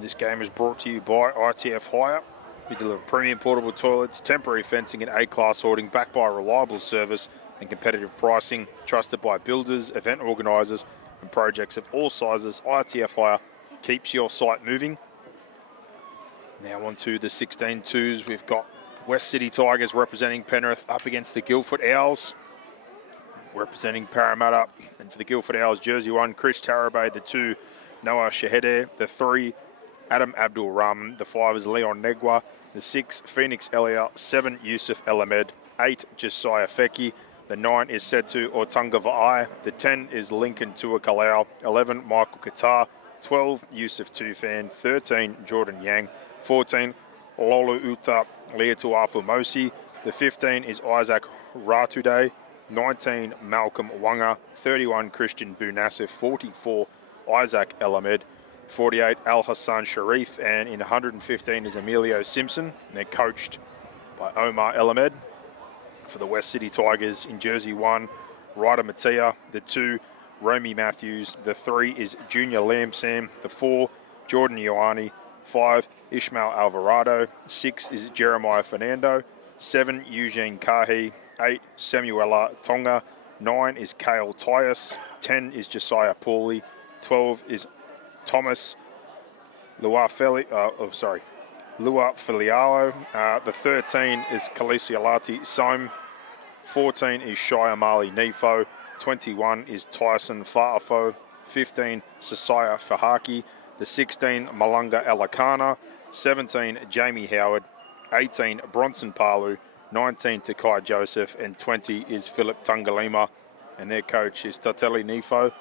This game is brought to you by ITF Hire. We deliver premium portable toilets, temporary fencing and A-class hoarding backed by reliable service and competitive pricing, trusted by builders, event organisers and projects of all sizes. ITF Hire keeps your site moving. Now on to the 16-2s. We've got West City Tigers representing Penrith up against the Guildford Owls. Representing Parramatta, and for the Guildford Owls, jersey 1, Chris Tarabay, the 2, Noah Shahede, the 3, Adam Abdul Rahman, the 5 is Leon Negwa, the 6, Phoenix Elia, 7, Yusuf El Ahmed, 8, Josiah Feki, the 9 is Setu Ortunga Va'ai, the 10 is Lincoln Tuakalau, 11, Michael Qatar, 12, Yusuf Tufan, 13, Jordan Yang, 14, Lolo Uta Leatuafu Mosi, the 15 is Isaac Ratude, 19, Malcolm Wanga, 31, Christian Bunasif, 44, Isaac El Ahmed, 48, Al Hassan Sharif, and in 115 is Emilio Simpson. And they're coached by Omar El Ahmed. For the West City Tigers in jersey 1, Ryder Matia, the 2, Romy Matthews, the 3 is Junior Lamsam, the 4, Jordan Ioane, 5, Ishmael Alvarado, 6 is Jeremiah Fernando, 7, Eugene Kahi, 8, Samuela Tonga, 9 is Kale Tyus, 10 is Josiah Pauly, 12 is Thomas Lua Filialo, the 13 is Kalisialati Soam, 14 is Shia Mali Nifo, 21 is Tyson Fa'afo, 15 Sasaya Fahaki, the 16 Malunga Alakana, 17 Jamie Howard, 18 Bronson Palu, 19 Takai Joseph, and 20 is Philip Tungalima, and their coach is Tateli Nifo.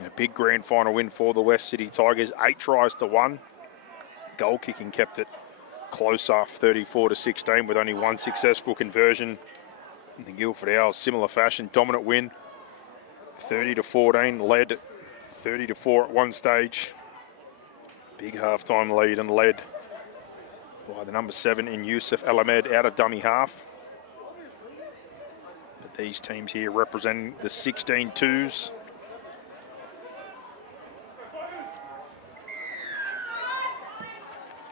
A big grand final win for the West City Tigers, 8 tries to 1. Goal kicking kept it closer, 34-16, with only 1 successful conversion. In the Guildford Owls, similar fashion, dominant win, 30-14, led 30-4 at one stage. Big halftime lead and led by the number 7 in Yusuf El Ahmed out of dummy half. But these teams here representing the 16-2s.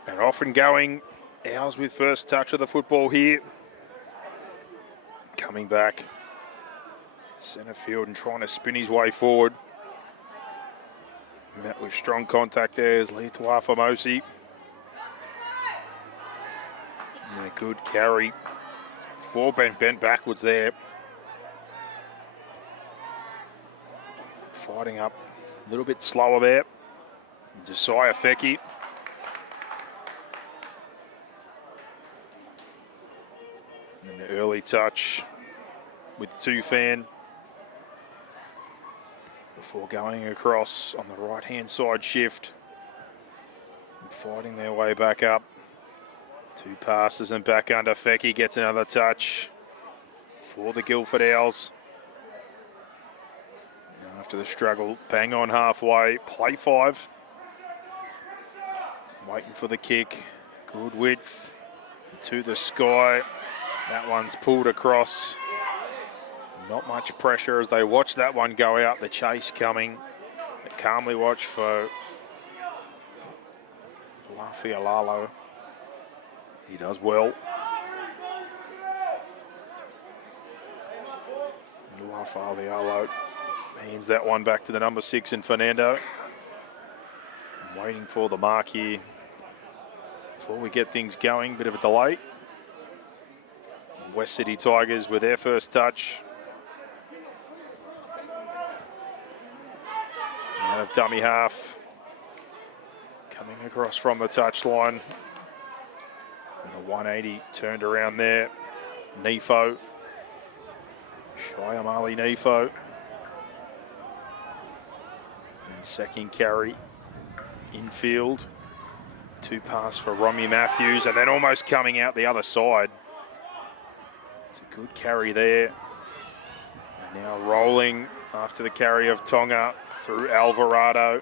They're off and going. Owls with first touch of the football here. Coming back centre field and trying to spin his way forward. Met with strong contact there is Leitoa Famosi. And a good carry. 4 bent backwards there. Fighting up a little bit slower there. Josiah Feki. And an early touch with Tufan before going across on the right-hand side shift and fighting their way back up. 2 passes and back under. Feki gets another touch for the Guildford Owls. And after the struggle, bang on halfway, play 5. Waiting for the kick. Good width to the sky. That one's pulled across. Not much pressure as they watch that one go out. The chase coming. They calmly watch for Lafialalo. He does well. Lafialalo hands that one back to the number 6 in Fernando. I'm waiting for the mark here before we get things going. Bit of a delay. West City Tigers with their first touch. Out of dummy half. Coming across from the touchline. And the 180 turned around there. Nifo. Shyam Ali Nifo. And second carry infield. 2 pass for Romy Matthews, and then almost coming out the other side. It's a good carry there. And now rolling after the carry of Tonga through Alvarado.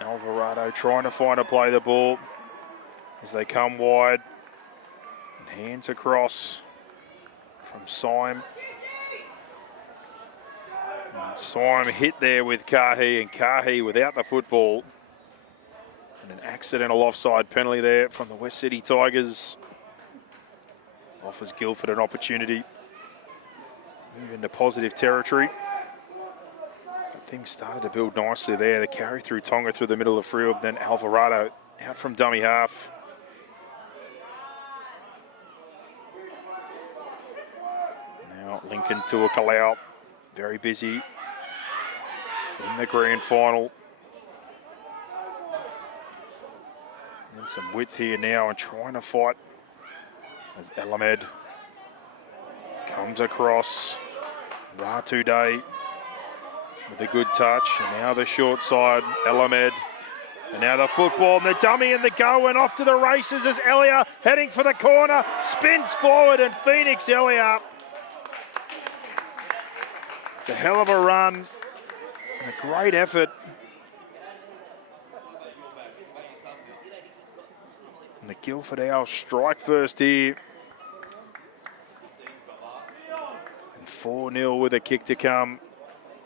Alvarado trying to find a play the ball as they come wide. And hands across from Syme. And Syme hit there with Kahi, and Kahi without the football And an accidental offside penalty there from the West City Tigers. Offers Guildford an opportunity. Move into positive territory. But things started to build nicely there. The carry through Tonga through the middle of the field, then Alvarado out from dummy half. Now Lincoln to a Kalau, very busy in the grand final. And some width here now and trying to fight as Elamed comes across. Ratu Day with a good touch. And now the short side, Elamed. And now the football and the dummy and the go and off to the races as Elia heading for the corner. Spins forward and Phoenix Elia. It's a hell of a run and a great effort. And the Guildford Owls strike first here. And 4-0 with a kick to come.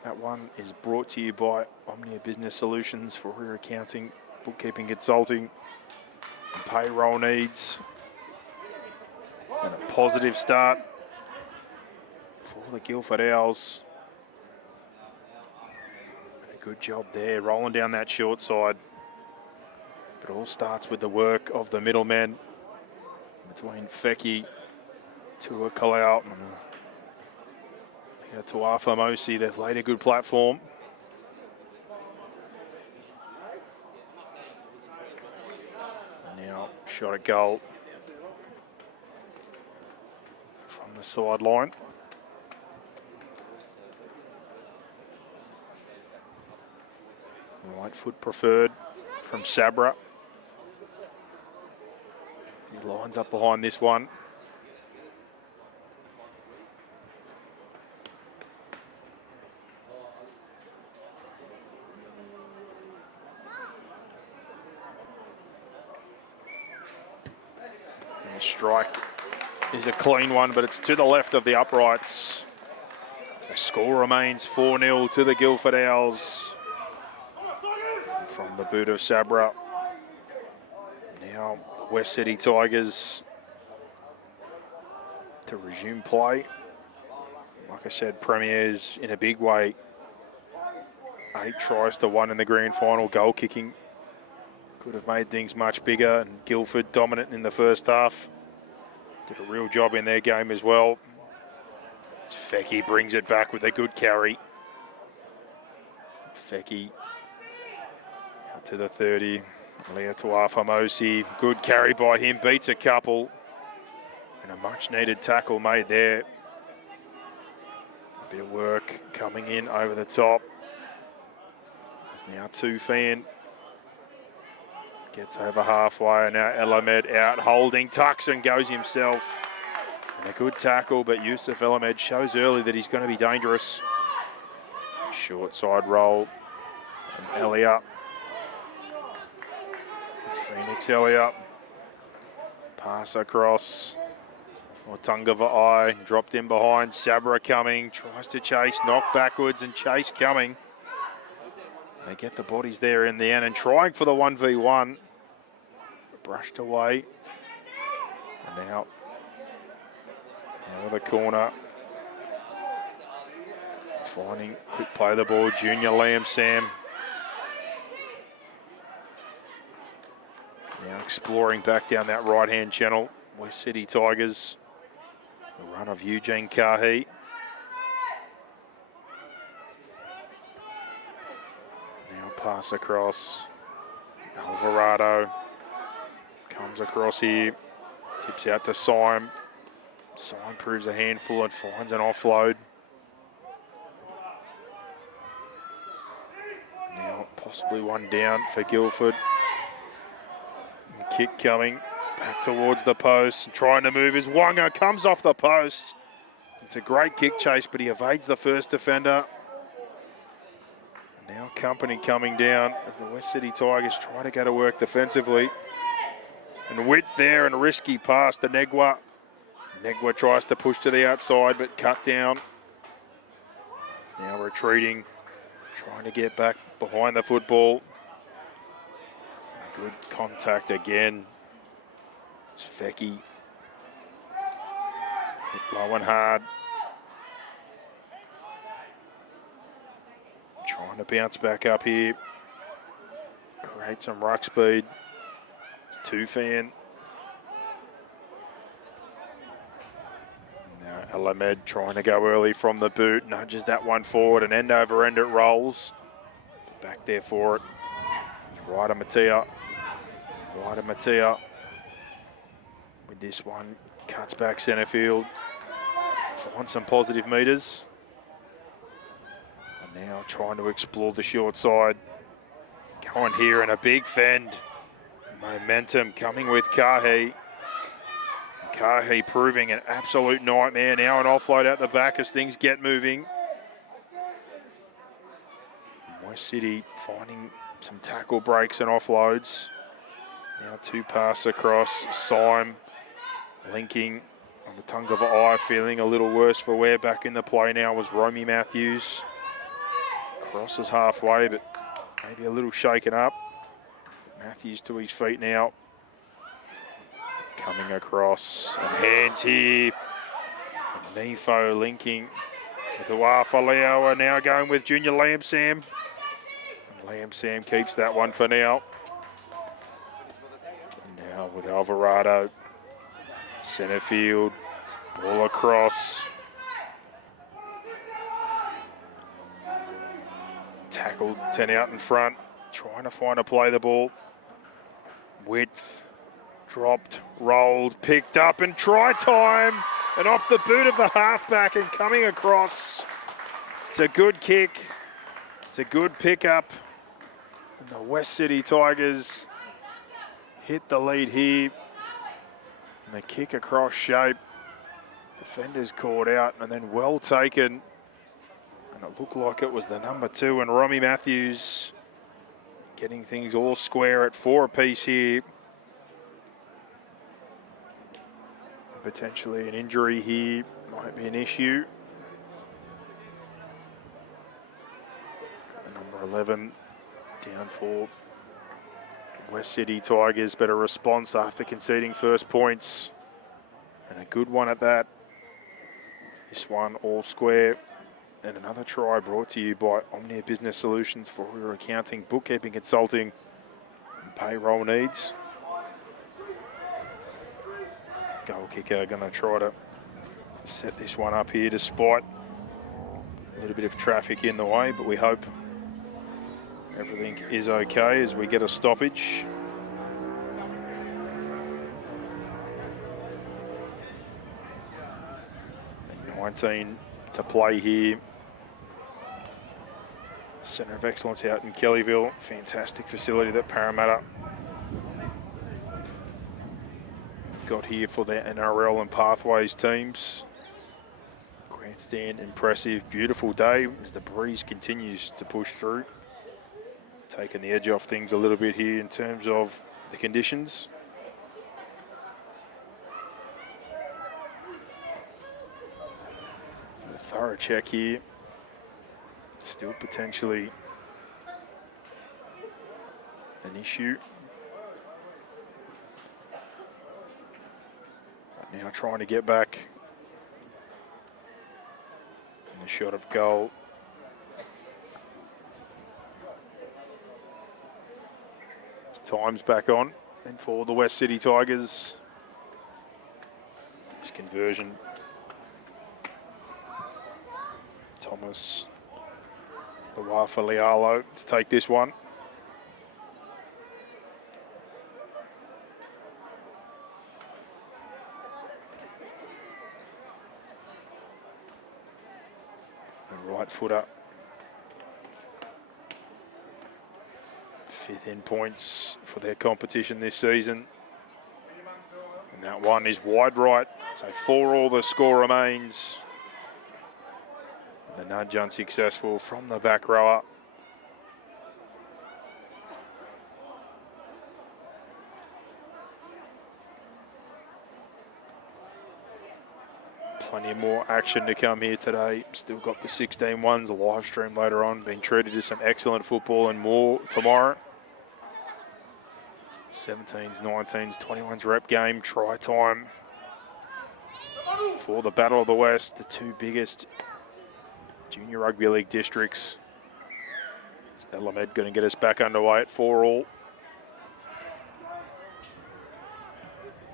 That one is brought to you by Omnia Business Solutions for your accounting, bookkeeping, consulting, and payroll needs. And a positive start for the Guildford Owls. A good job there, rolling down that short side. But it all starts with the work of the middleman between Feki to a Kalau. To Arfamosi, they've laid a good platform. And now shot at goal from the sideline. Right foot preferred from Sabra. He lines up behind this one. And the strike is a clean one, but it's to the left of the uprights. So score remains 4-0 to the Guildford Owls. From the boot of Sabra. Now West City Tigers to resume play. Like I said, premiers in a big way. 8 tries to 1 in the grand final. Goal kicking could have made things much bigger. And Guildford dominant in the first half. Did a real job in their game as well. Feki brings it back with a good carry. Feki out to the 30. Lea Tuafamosi, good carry by him, beats a couple. And a much needed tackle made there. A bit of work coming in over the top. There's now Tufan. Gets over halfway, and now Elamed out holding, tucks and goes himself. And a good tackle, but Yusuf Elamed shows early that he's going to be dangerous. Short side roll, and Elliot. Phoenix Elliot. Pass across. Otunga Va'ai dropped in behind. Sabra coming, tries to chase, knock backwards, and Chase coming. They get the bodies there in the end and trying for the 1v1. Brushed away. And now the corner. Finding quick play of the ball, Junior Liam Sam. Now exploring back down that right-hand channel. West City Tigers. The run of Eugene Kahi. Now pass across. Alvarado comes across here. Tips out to Syme. Syme proves a handful and finds an offload. Now possibly one down for Guildford. Kick coming back towards the post. Trying to move is Wanga, comes off the post. It's a great kick chase, but he evades the first defender. And now Company coming down as the West City Tigers try to go to work defensively. And width there and risky pass to Negwa. Negwa tries to push to the outside, but cut down. Now retreating, trying to get back behind the football. Good contact again. It's Fecky. Low and hard. Trying to bounce back up here. Create some ruck speed. It's Tufan. Now Alamed trying to go early from the boot. Nudges that one forward and end over end it rolls. Back there for it. Ryder Mattia. Ryder Mattia. With this one. Cuts back centre field. Finds some positive metres. And now trying to explore the short side. Going here in a big fend. Momentum coming with Kahi. Kahi proving an absolute nightmare. Now an offload out the back as things get moving. West City finding some tackle breaks and offloads. Now 2 pass across. Syme linking on the tongue of eye, feeling a little worse for wear. Back in the play now was Romy Matthews. Crosses halfway, but maybe a little shaken up. Matthews to his feet now. Coming across, and hands here. Nifo linking with Uafaleoa, now going with Junior Lamsam. Lamsam keeps that one for now. And now with Alvarado. Centre field, ball across. Tackled, 10 out in front. Trying to find a play the ball. Width, dropped, rolled, picked up, and try time. And off the boot of the halfback and coming across. It's a good kick. It's a good pickup. And the West City Tigers hit the lead here. And the kick across shape. Defenders caught out and then well taken. And it looked like it was the number 2 and Romy Matthews getting things all square at 4 apiece here. Potentially an injury here might be an issue. The number 11 down for West City Tigers, better response after conceding first points. And a good one at that. This one all square. And another try brought to you by Omnia Business Solutions for your accounting, bookkeeping, consulting, and payroll needs. Goal kicker going to try to set this one up here despite a little bit of traffic in the way, but we hope everything is okay as we get a stoppage. And 19 to play here. Centre of Excellence out in Kellyville. Fantastic facility that Parramatta got here for their NRL and Pathways teams. Grandstand impressive, beautiful day as the breeze continues to push through. Taking the edge off things a little bit here in terms of the conditions. A thorough check here. Still potentially an issue. But now trying to get back in the shot of goal. As time's back on. And for the West City Tigers, this conversion. Thomas Uafaleoa to take this one. The right footer. 5th in points for their competition this season. And that one is wide right. So 4-all the score remains. The nudge unsuccessful from the back rower. Plenty more action to come here today. Still got the 16-1s, a live stream later on. Being treated to some excellent football and more tomorrow. 17s, 19s, 21s rep game, try time for the Battle of the West, the two biggest junior rugby league districts. Is Elamed going to get us back underway at 4-all.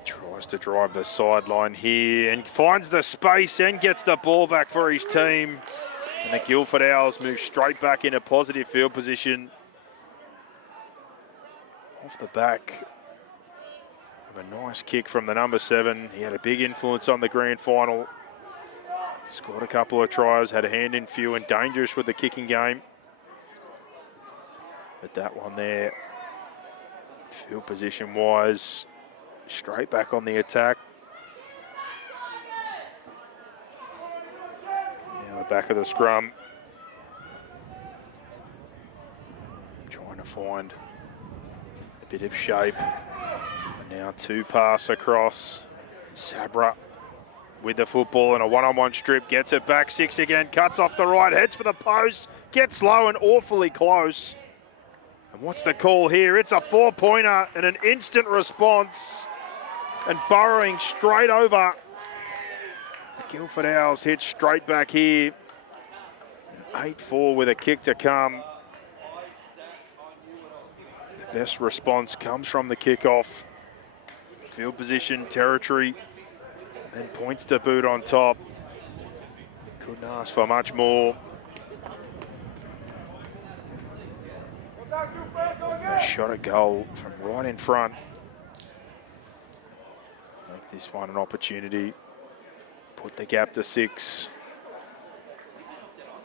Tries to drive the sideline here and finds the space and gets the ball back for his team. And the Guildford Owls move straight back into positive field position. Off the back of a nice kick from the number 7. He had a big influence on the grand final. Scored a couple of tries, had a hand in few and dangerous with the kicking game. But that one there, field position wise, straight back on the attack. Now the back of the scrum. Trying to find a bit of shape. And now 2 pass across. Sabra with the football and a one-on-one strip. Gets it back, 6 again. Cuts off the right, heads for the post. Gets low and awfully close. And what's the call here? It's a 4-pointer and an instant response. And burrowing straight over. The Guildford Owls hit straight back here. 8-4 with a kick to come. The best response comes from the kickoff. Field position, territory, then points to boot on top. Couldn't ask for much more. A shot at goal from right in front. Make this one an opportunity. Put the gap to 6.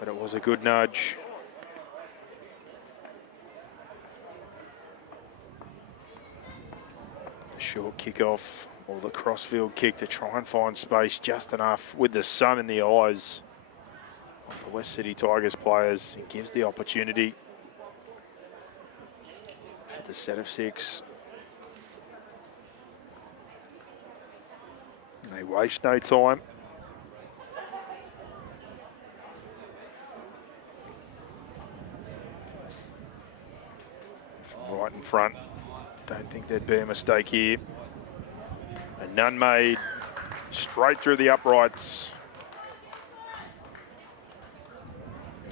But it was a good nudge. The short kickoff or the crossfield kick to try and find space just enough with the sun in the eyes of the West City Tigers players. It gives the opportunity for the set of 6. They waste no time. From right in front. Don't think there'd be a mistake here. And none made. Straight through the uprights.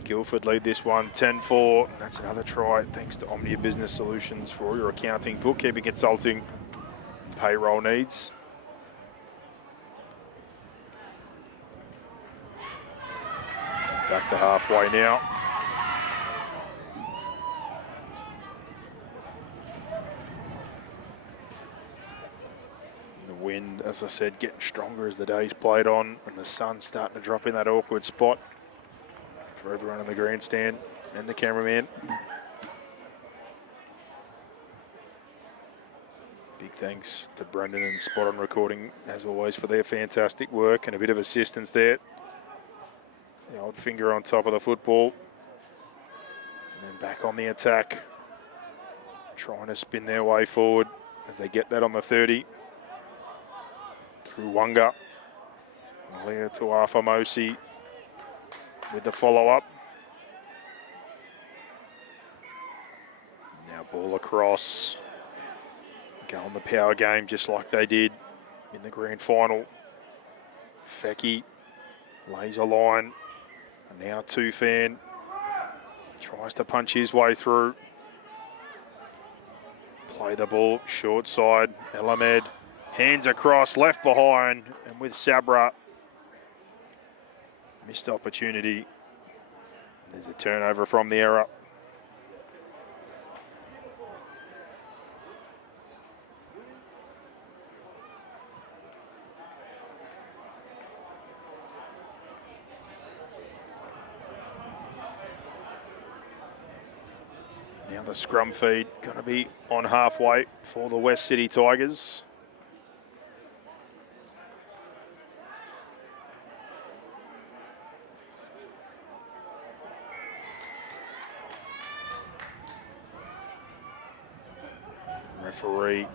Guildford lead this one 10-4. That's another try thanks to Omnia Business Solutions for all your accounting, bookkeeping, consulting, and payroll needs. Back to halfway now. The wind, as I said, getting stronger as the day's played on, and the sun's starting to drop in that awkward spot for everyone in the grandstand and the cameraman. Big thanks to Brendan and Spot On Recording, as always, for their fantastic work and a bit of assistance there. The old finger on top of the football. And then back on the attack. Trying to spin their way forward as they get that on the 30. Through Wunga. Leah to Afamosi with the follow-up. Now ball across. Go on the power game just like they did in the grand final. Fecky lays a line. And now Tufan tries to punch his way through. Play the ball short side. Elamed hands across, left behind, and with Sabra, missed opportunity. There's a turnover from the error. Now the scrum feed going to be on halfway for the West City Tigers. Referee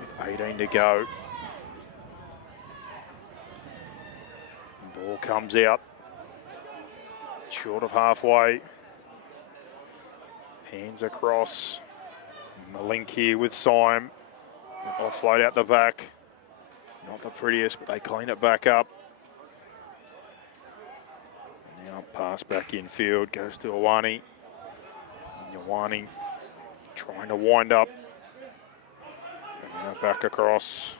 with 18 to go. Ball comes out short of halfway. Hands across. And the link here with Syme. Offload out the back. Not the prettiest, but they clean it back up. And now pass back infield, goes to Ioane. Ioane trying to wind up. And now back across.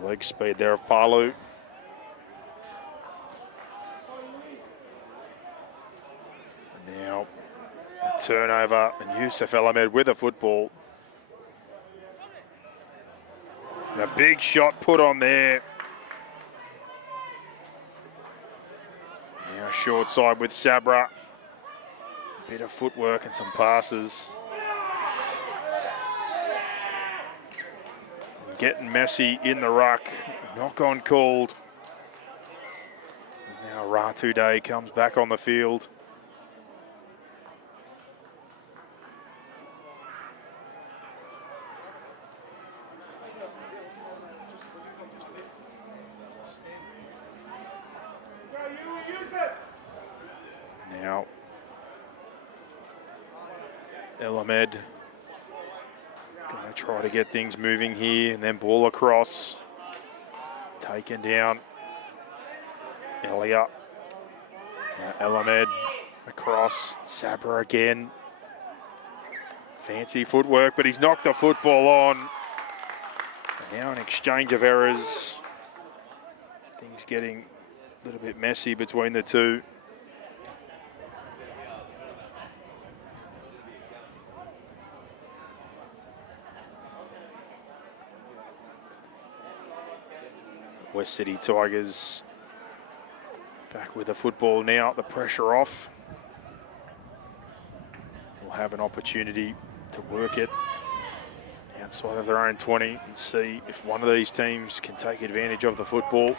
The leg speed there of Palu. And now a turnover, and Yusuf Elamed with a football. And a big shot put on there. Now short side with Sabra. A bit of footwork and some passes. And getting messy in the ruck. Knock on called. As now Ratude comes back on the field. Now, Elamed going to try to get things moving here, and then ball across. Taken down. Elia. Now Elamed across. Sabra again. Fancy footwork, but he's knocked the football on. And now an exchange of errors. Things getting a little bit messy between the two. West City Tigers back with the football now, the pressure off. Will have an opportunity to work it outside of their own 20 and see if one of these teams can take advantage of the football.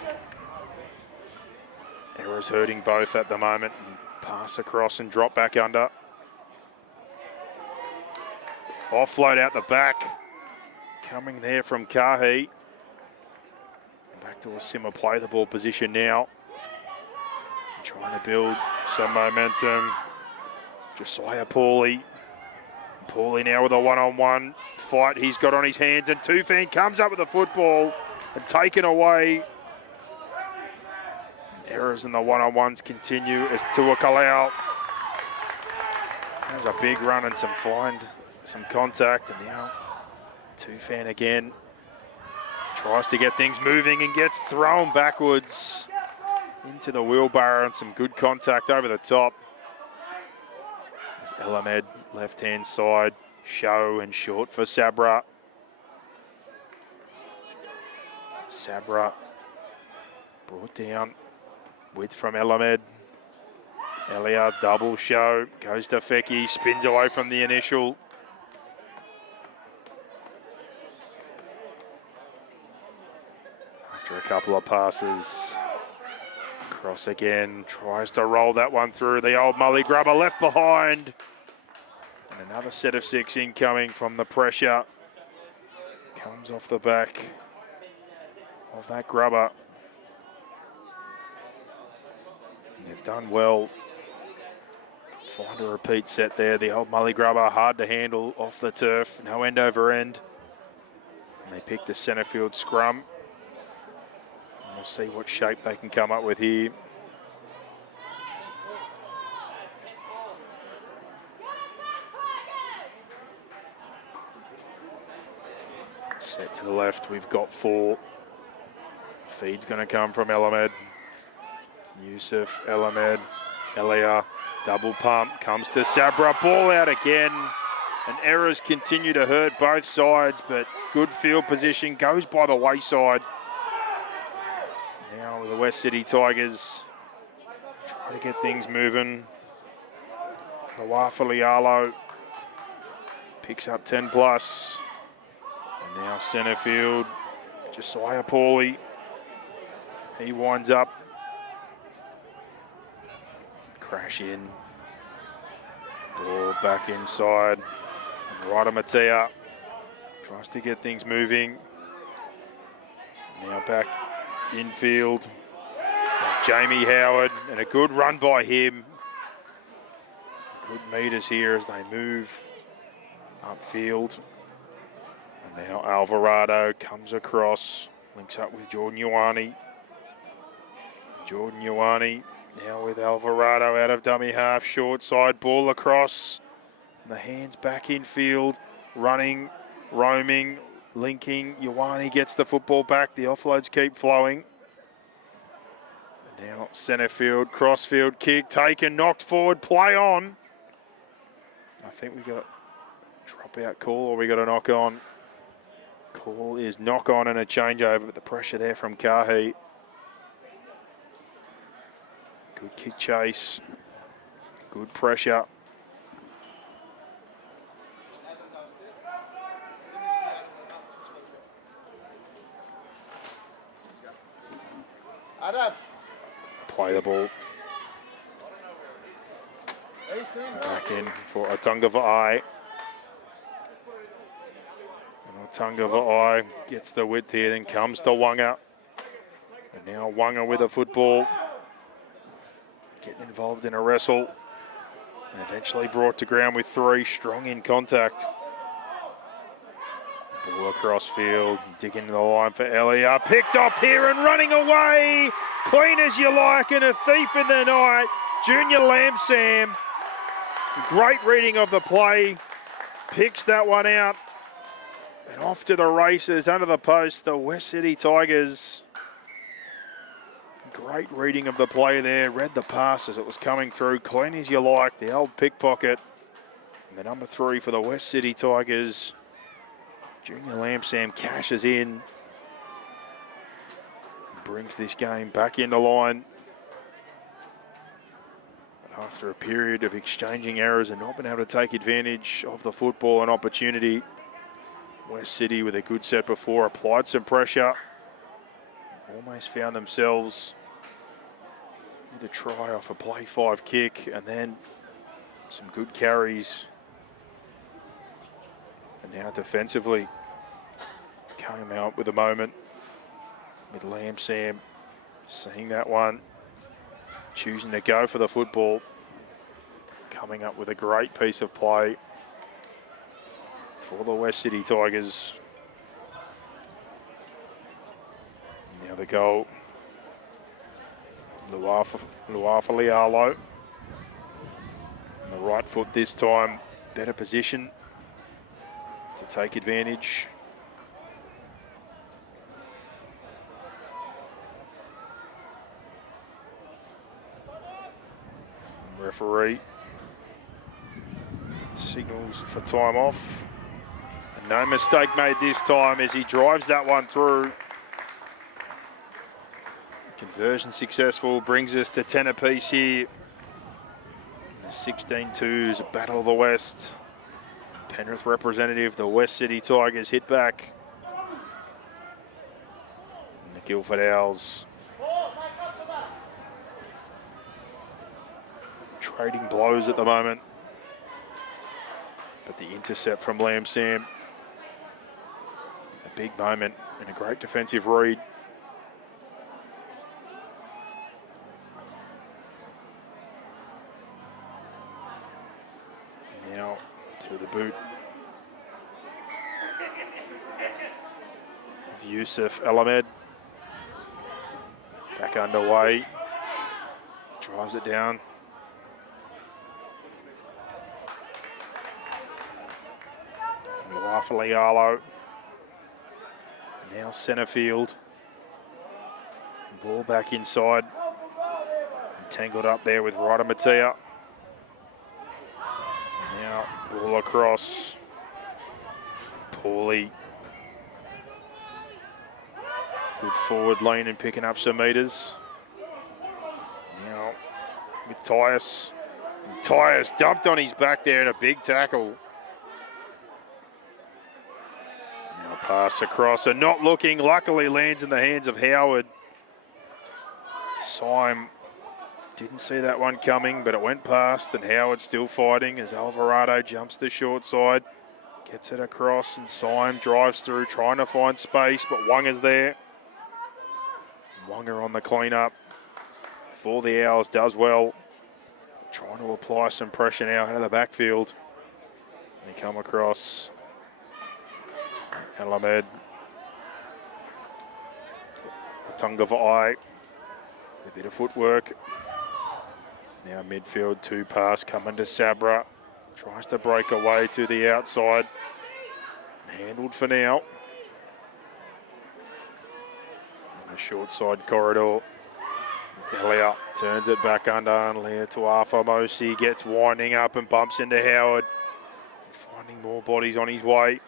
Errors hurting both at the moment. And pass across and drop back under. Offload out the back. Coming there from Kahi. Back to a similar play the ball position now. Trying to build some momentum. Josiah Pauly. Pauly now with a one-on-one fight he's got on his hands, and Tufan comes up with the football and taken away. Errors in the one-on-ones continue as Tua Kalau has a big run and some contact, and now Tufan again. Tries to get things moving and gets thrown backwards into the wheelbarrow, and some good contact over the top. As Elamed, left-hand side, show and short for Sabra. Sabra brought down, width from Elamed. Elia, double show, goes to Feki, spins away from the initial. After a couple of passes, cross again, tries to roll that one through. The old Mully grubber left behind. And another set of 6 incoming from the pressure. Comes off the back of that grubber. And they've done well. Find a repeat set there. The old Mully grubber, hard to handle off the turf. No end over end. And they pick the centre field scrum. We'll see what shape they can come up with here. Set to the left, we've got 4. Feed's going to come from Elamed. Yusuf, Elamed, Elia, double pump, comes to Sabra, ball out again. And errors continue to hurt both sides, but good field position, goes by the wayside. Now with the West City Tigers, try to get things moving. Nawafalialo picks up 10 plus. And now centre field, Josiah Pauly. He winds up. Crash in. Ball back inside. Ryder Matea tries to get things moving. Now back infield. Jamie Howard, and a good run by him. Good meters here as they move upfield. And now Alvarado comes across, links up with Jordan Ioane. Jordan Ioane now with Alvarado out of dummy half, short side ball across. And the hands back in field, running, roaming, linking. Ioane gets the football back. The offloads keep flowing. And now centre field, cross field kick taken, knocked forward, play on. I think we got a drop-out call or we got a knock on. Call is knock on and a changeover, but the pressure there from Kahi. Good kick chase, good pressure. Play the ball. Back in for Otunga Va'ai. And Otunga Va'ai gets the width here, then comes to Wanga. And now Wanga with a football. Getting involved in a wrestle. And eventually brought to ground with 3, strong in contact. Ball across field, digging the line for Elia. Picked off here and running away. Clean as you like and a thief in the night. Junior Lamsam. Great reading of the play. Picks that one out. And off to the races under the post, the West City Tigers. Great reading of the play there. Read the pass as it was coming through. Clean as you like. The old pickpocket. And the number 3 for the West City Tigers. Junior Lamsam cashes in. Brings this game back into line. But after a period of exchanging errors and not being able to take advantage of the football and opportunity, West City with a good set before applied some pressure. Almost found themselves with a try off a play 5 kick and then some good carries. And now defensively came out with a moment with Lamsam seeing that one, choosing to go for the football, coming up with a great piece of play for the West City Tigers. Now the goal, Luafalialo. On the right foot this time, better position to take advantage. Referee signals for time off. And no mistake made this time as he drives that one through. Conversion successful, brings us to 10 apiece here. The 16-2's Battle of the West. Penrith representative, the West City Tigers hit back. And the Guildford Owls trading blows at the moment. But the intercept from Lamsam, a big moment and a great defensive read. Now through the boot of Yusuf Alamed. Back underway, drives it down. Luafalialo. Now centre field. Ball back inside. Tangled up there with Ryder Matia. Now ball across. Paulie. Good forward lean and picking up some metres. Now with Tyus. Tyus dumped on his back there in a big tackle. Now pass across and not looking. Luckily lands in the hands of Howard. Syme didn't see that one coming, but it went past, and Howard still fighting as Alvarado jumps the short side. Gets it across, and Syme drives through, trying to find space, but Wonga's there. Wonga on the clean-up for the Owls, does well. Trying to apply some pressure now out of the backfield. They come across. Alamed. Tunga for eye. A bit of footwork. Now midfield, 2 pass coming to Sabra. Tries to break away to the outside. Handled for now. The short side corridor. Elliot turns it back under. And Lea Tuafa-Mosi gets winding up and bumps into Howard. Finding more bodies on his way.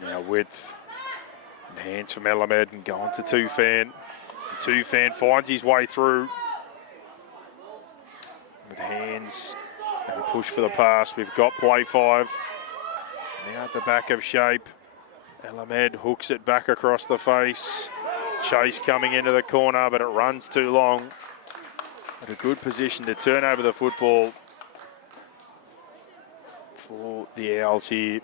Now width. And hands from Elamed and going to Tufan. Tufan finds his way through. With hands and a push for the pass. We've got play 5. Now at the back of shape. Elamed hooks it back across the face. Chase coming into the corner, but it runs too long. At a good position to turn over the football for the Owls here.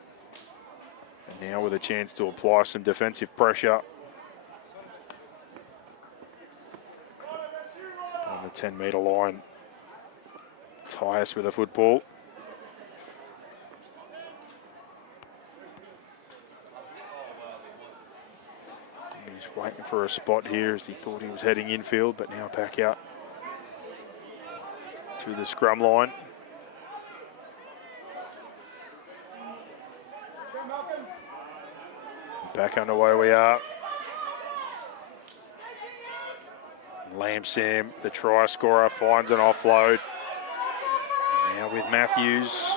And now with a chance to apply some defensive pressure. On the 10-metre line. Tyus with the football. He's waiting for a spot here as he thought he was heading infield, but now back out to the scrum line. Back underway we are. Lamb Sam, the try scorer, finds an offload. Now with Matthews.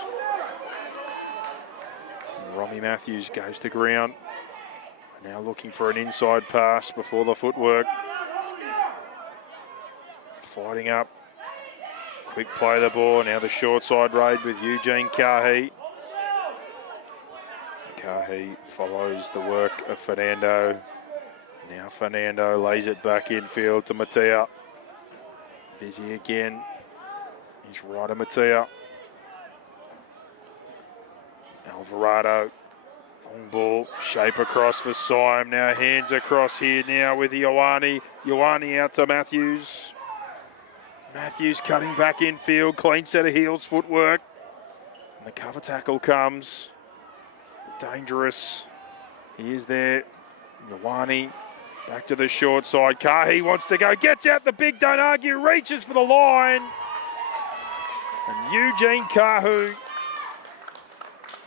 Romy Matthews goes to ground. Now looking for an inside pass before the footwork. Fighting up. Quick play of the ball. Now the short side raid with Eugene Kahi. Kahi follows the work of Fernando. Now Fernando lays it back infield to Mattia. Busy again. He's right at Mattia. Alvarado. Long ball, shape across for Syme. Now hands across here now with Ioane. Ioane out to Matthews. Matthews cutting back infield. Clean set of heels, footwork. And the cover tackle comes. Dangerous. He is there. Ioane back to the short side. Kahi wants to go. Gets out the big, don't argue. Reaches for the line. And Eugene Kahu.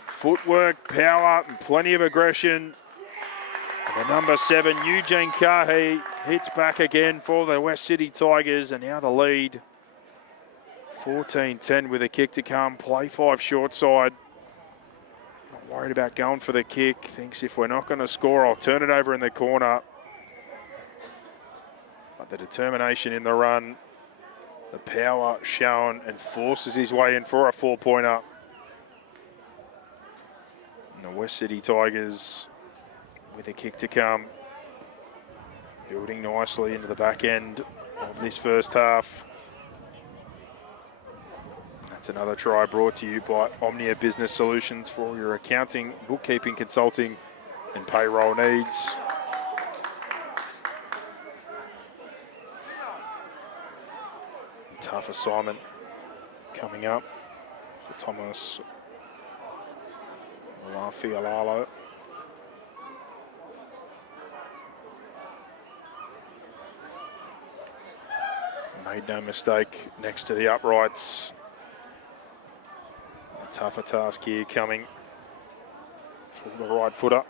Footwork, power, and plenty of aggression. And the number 7, Eugene Kahi, hits back again for the West City Tigers, and now the lead. 14-10 with a kick to come. Play 5 short side. Not worried about going for the kick. Thinks if we're not going to score, I'll turn it over in the corner. But the determination in the run, the power shown, and forces his way in for a 4-pointer. The West City Tigers with a kick to come. Building nicely into the back end of this first half. That's another try brought to you by Omnia Business Solutions for all your accounting, bookkeeping, consulting and payroll needs. Tough assignment coming up for Thomas Fialalo. Made no mistake next to the uprights. A tougher task here coming for the right footer.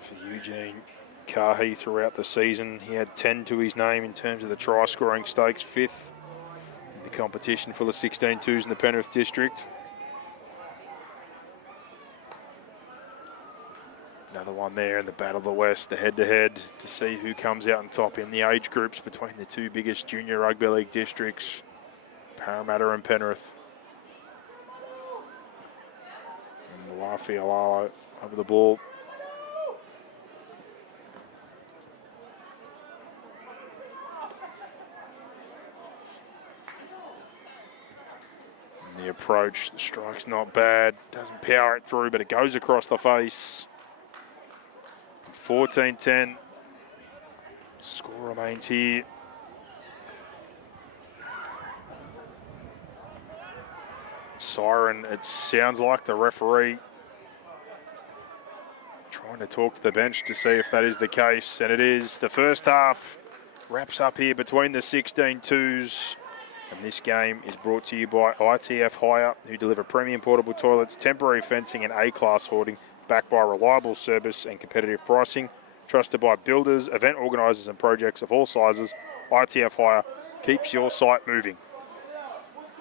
For Eugene Kahi throughout the season, he had 10 to his name in terms of the try scoring stakes, 5th. The competition for the 16-2s in the Penrith District. Another one there in the Battle of the West, the head-to-head to see who comes out on top in the age groups between the 2 biggest junior rugby league districts, Parramatta and Penrith. And Malafi-Alalo over the ball. The approach, the strike's not bad. Doesn't power it through, but it goes across the face. 14-10. Score remains here. Siren, it sounds like the referee trying to talk to the bench to see if that is the case, and it is. The first half wraps up here between the 16-2s, and this game is brought to you by ITF Hire, who deliver premium portable toilets, temporary fencing and A-class hoarding, backed by reliable service and competitive pricing, trusted by builders, event organisers and projects of all sizes. ITF Hire keeps your site moving.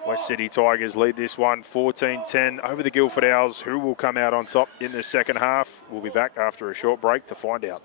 West City Tigers lead this one 14-10 over the Guildford Owls. Who will come out on top in the second half? We'll be back after a short break to find out.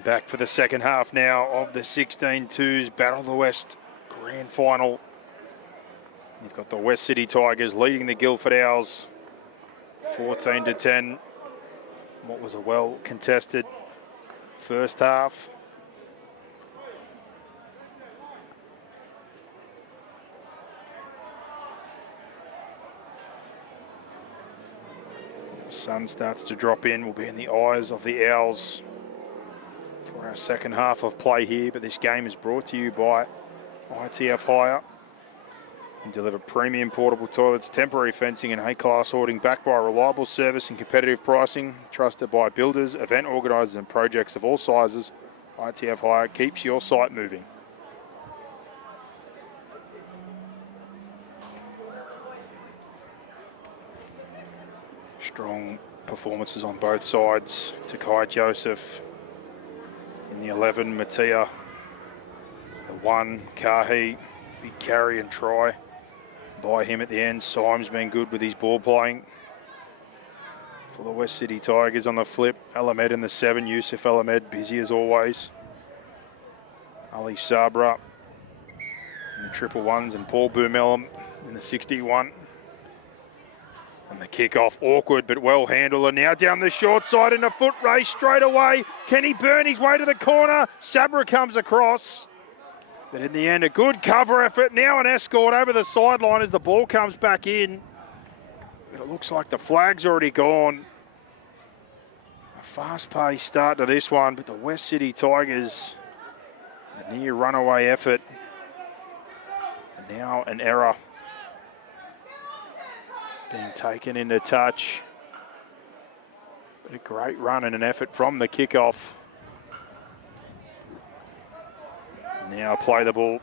Back for the second half now of the 16-2s Battle of the West Grand Final. You've got the West City Tigers leading the Guildford Owls 14-10. What was a well-contested first half. The sun starts to drop in. We'll be in the eyes of the Owls for our second half of play here, but this game is brought to you by ITF Hire. And deliver premium portable toilets, temporary fencing and A-class hoarding, backed by reliable service and competitive pricing, trusted by builders, event organisers and projects of all sizes. ITF Hire keeps your site moving. Strong performances on both sides. Takai Joseph in the 11, Mattia, the 1, Kahi, big carry and try by him at the end. Syme's been good with his ball playing. For the West City Tigers on the flip, Alamed in the 7, Yusuf Alamed, busy as always. Ali Sabra in the triple 1s and Paul Boomelam in the 61. And the kick-off, awkward but well handled. And now down the short side in a foot race straight away. Can he burn his way to the corner? Sabra comes across. But in the end, a good cover effort. Now an escort over the sideline as the ball comes back in. But it looks like the flag's already gone. A fast-paced start to this one, but the West City Tigers, a near runaway effort. And now an error being taken into touch. But a great run and an effort from the kickoff. Now play the ball.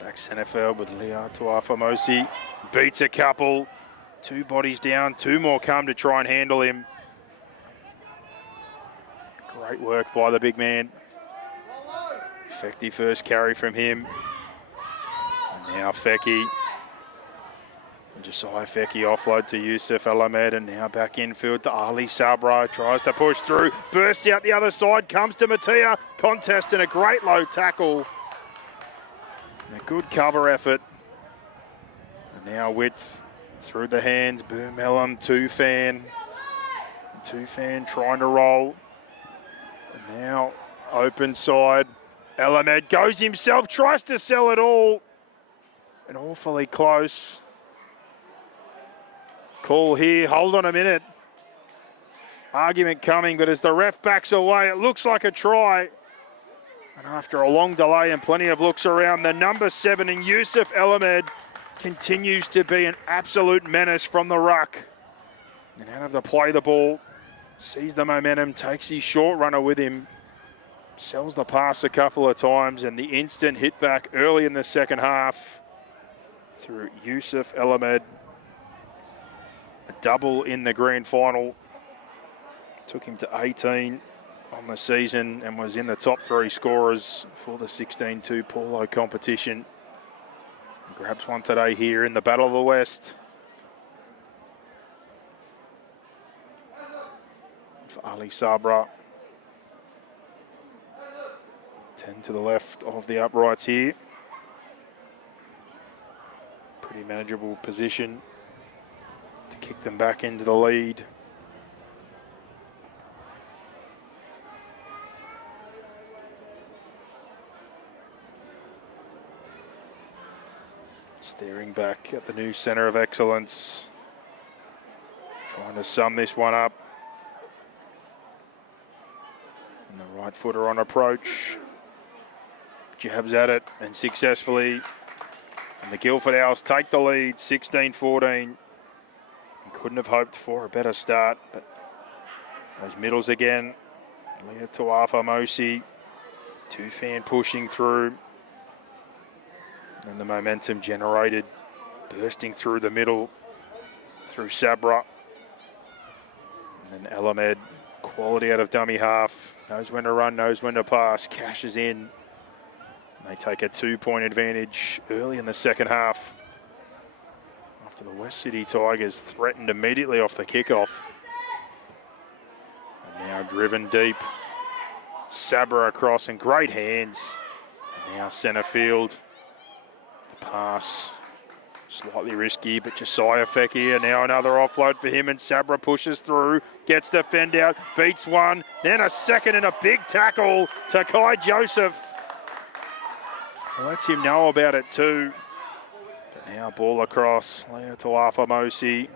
Back centre field with Leah Tuafamosi. Beats a couple. 2 bodies down. 2 more come to try and handle him. Great work by the big man. Effective first carry from him. And now Feki. Josiah Feki offload to Yusuf Alamed, and now back infield to Ali Sabra. Tries to push through, bursts out the other side, comes to Mattia. Contest and a great low tackle. And a good cover effort. And now width through the hands. Boomelam, Tufan. Tufan trying to roll. And now open side. Alamed goes himself, tries to sell it all. And awfully close. Call here, hold on a minute. Argument coming, but as the ref backs away, it looks like a try. And after a long delay and plenty of looks around, the number 7 in Yusuf Alamed continues to be an absolute menace from the ruck. And out of the play, the ball sees the momentum, takes his short runner with him, sells the pass a couple of times, and the instant hit back early in the second half through Yusuf Alamed. A double in the grand final. Took him to 18 on the season and was in the top 3 scorers for the 16-2 Paulo competition. Grabs one today here in the Battle of the West. For Ali Sabra. 10 to the left of the uprights here. Pretty manageable position to kick them back into the lead. Staring back at the new centre of excellence. Trying to sum this one up. And the right footer on approach. Jabs at it and successfully. And the Guildford Owls take the lead, 16-14. Couldn't have hoped for a better start, but those middles again. Leah Tuafamosi, Tufan pushing through. And the momentum generated, bursting through the middle, through Sabra. And then Alamed, quality out of dummy half. Knows when to run, knows when to pass, cashes in. And they take a 2-point advantage early in the second half. After the West City Tigers threatened immediately off the kickoff. And now driven deep Sabra across and great hands. Now centre field. The pass slightly risky, but Josiah Feck here. Now another offload for him, and Sabra pushes through, gets the fend out, beats one, then a second and a big tackle to Kai Joseph. Lets him know about it too. But now ball across, Leo Tuafamosi.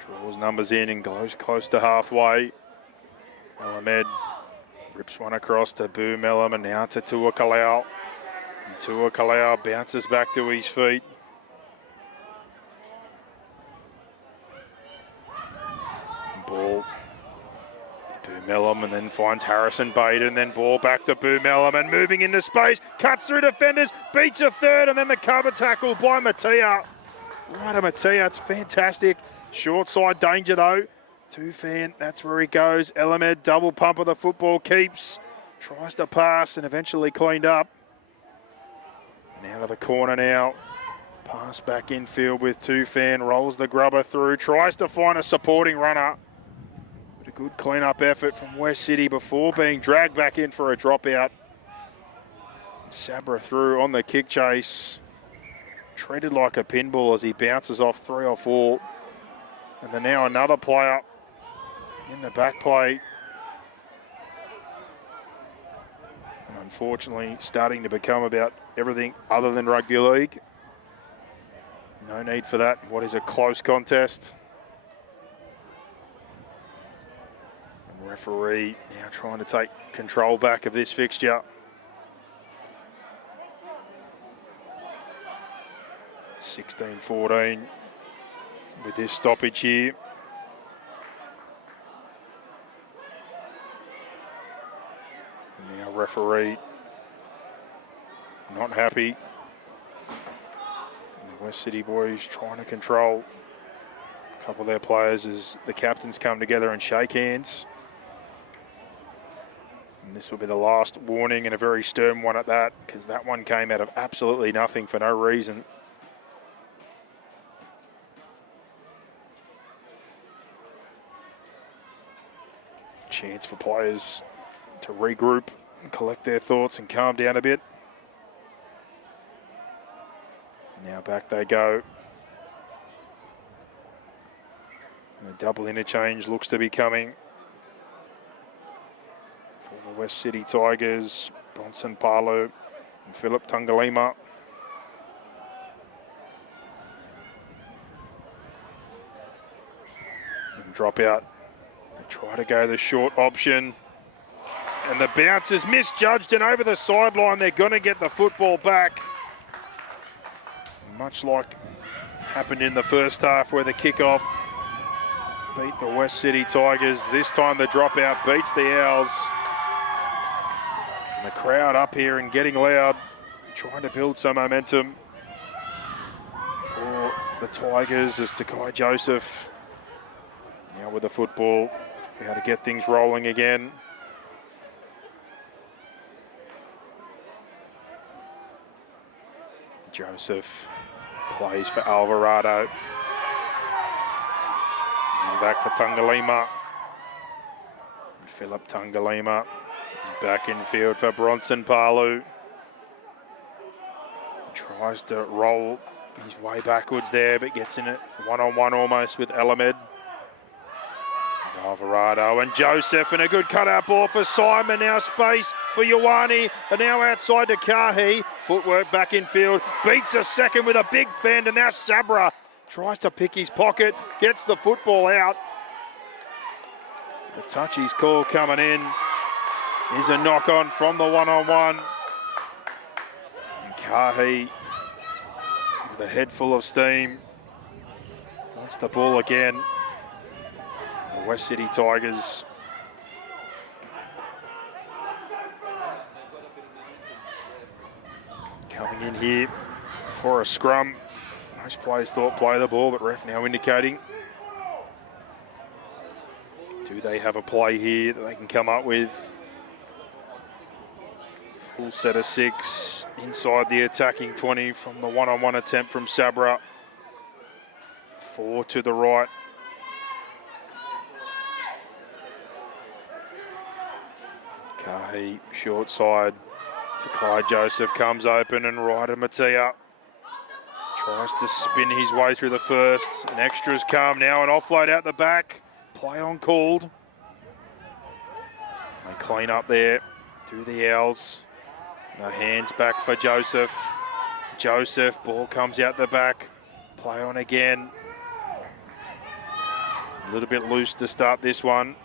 Draws numbers in and goes close to halfway. Alamed rips one across to Boom Elam, and now to Tua Kalau. And Tua Kalau bounces back to his feet. Ball to Boom Elam, and then finds Harrison Bader, and then ball back to Boom Elam, and moving into space, cuts through defenders, beats a third, and then the cover tackle by Mattia. Right, Mattia, it's fantastic. Short side danger though. Tufan, that's where he goes. Elamed, double pump of the football, keeps, tries to pass and eventually cleaned up. And out of the corner now. Pass back infield with Tufan, rolls the grubber through, tries to find a supporting runner. But a good clean-up effort from West City before being dragged back in for a dropout. Sabra through on the kick chase. Treated like a pinball as he bounces off 3 or 4. And then now another player in the back play. And unfortunately starting to become about everything other than rugby league. No need for that. What is a close contest. And referee now trying to take control back of this fixture. 16-14 with this stoppage here. And now referee not happy. And the West City boys trying to control a couple of their players as the captains come together and shake hands. And this will be the last warning, and a very stern one at that, because that one came out of absolutely nothing for no reason. Chance for players to regroup and collect their thoughts and calm down a bit. Now back they go. And a double interchange looks to be coming for the West City Tigers. Bronson Palu and Philip Tungalima. And drop out. They try to go the short option, and the bounce is misjudged, and over the sideline they're going to get the football back. Much like happened in the first half where the kickoff beat the West City Tigers. This time the dropout beats the Owls. And the crowd up here and getting loud, trying to build some momentum for the Tigers as Takai Joseph now with the football, how to get things rolling again. Joseph plays for Alvarado. And back for Tungalima. Philip Tungalima. Back in field for Bronson Palu. Tries to roll his way backwards there, but gets in it one-on-one almost with Elamed. Alvarado and Joseph, and a good cutout ball for Simon. Now space for Ioane, and now outside to Kahi. Footwork back in field, beats a second with a big fend, and now Sabra tries to pick his pocket, gets the football out. The touchy's call coming in is a knock on from the one-on-one. And Kahi with a head full of steam wants the ball again. The West City Tigers coming in here for a scrum. Most players thought play the ball, but ref now indicating. Do they have a play here that they can come up with? Full set of 6 inside the attacking 20 from the one-on-one attempt from Sabra. 4 to the right. Kahi, short side to Kai Joseph, comes open, and Ryder Matia tries to spin his way through the first. And extras come now, an offload out the back. Play on called. They clean up there, do the Owls. No hands back for Joseph. Joseph, ball comes out the back. Play on again. A little bit loose to start this one.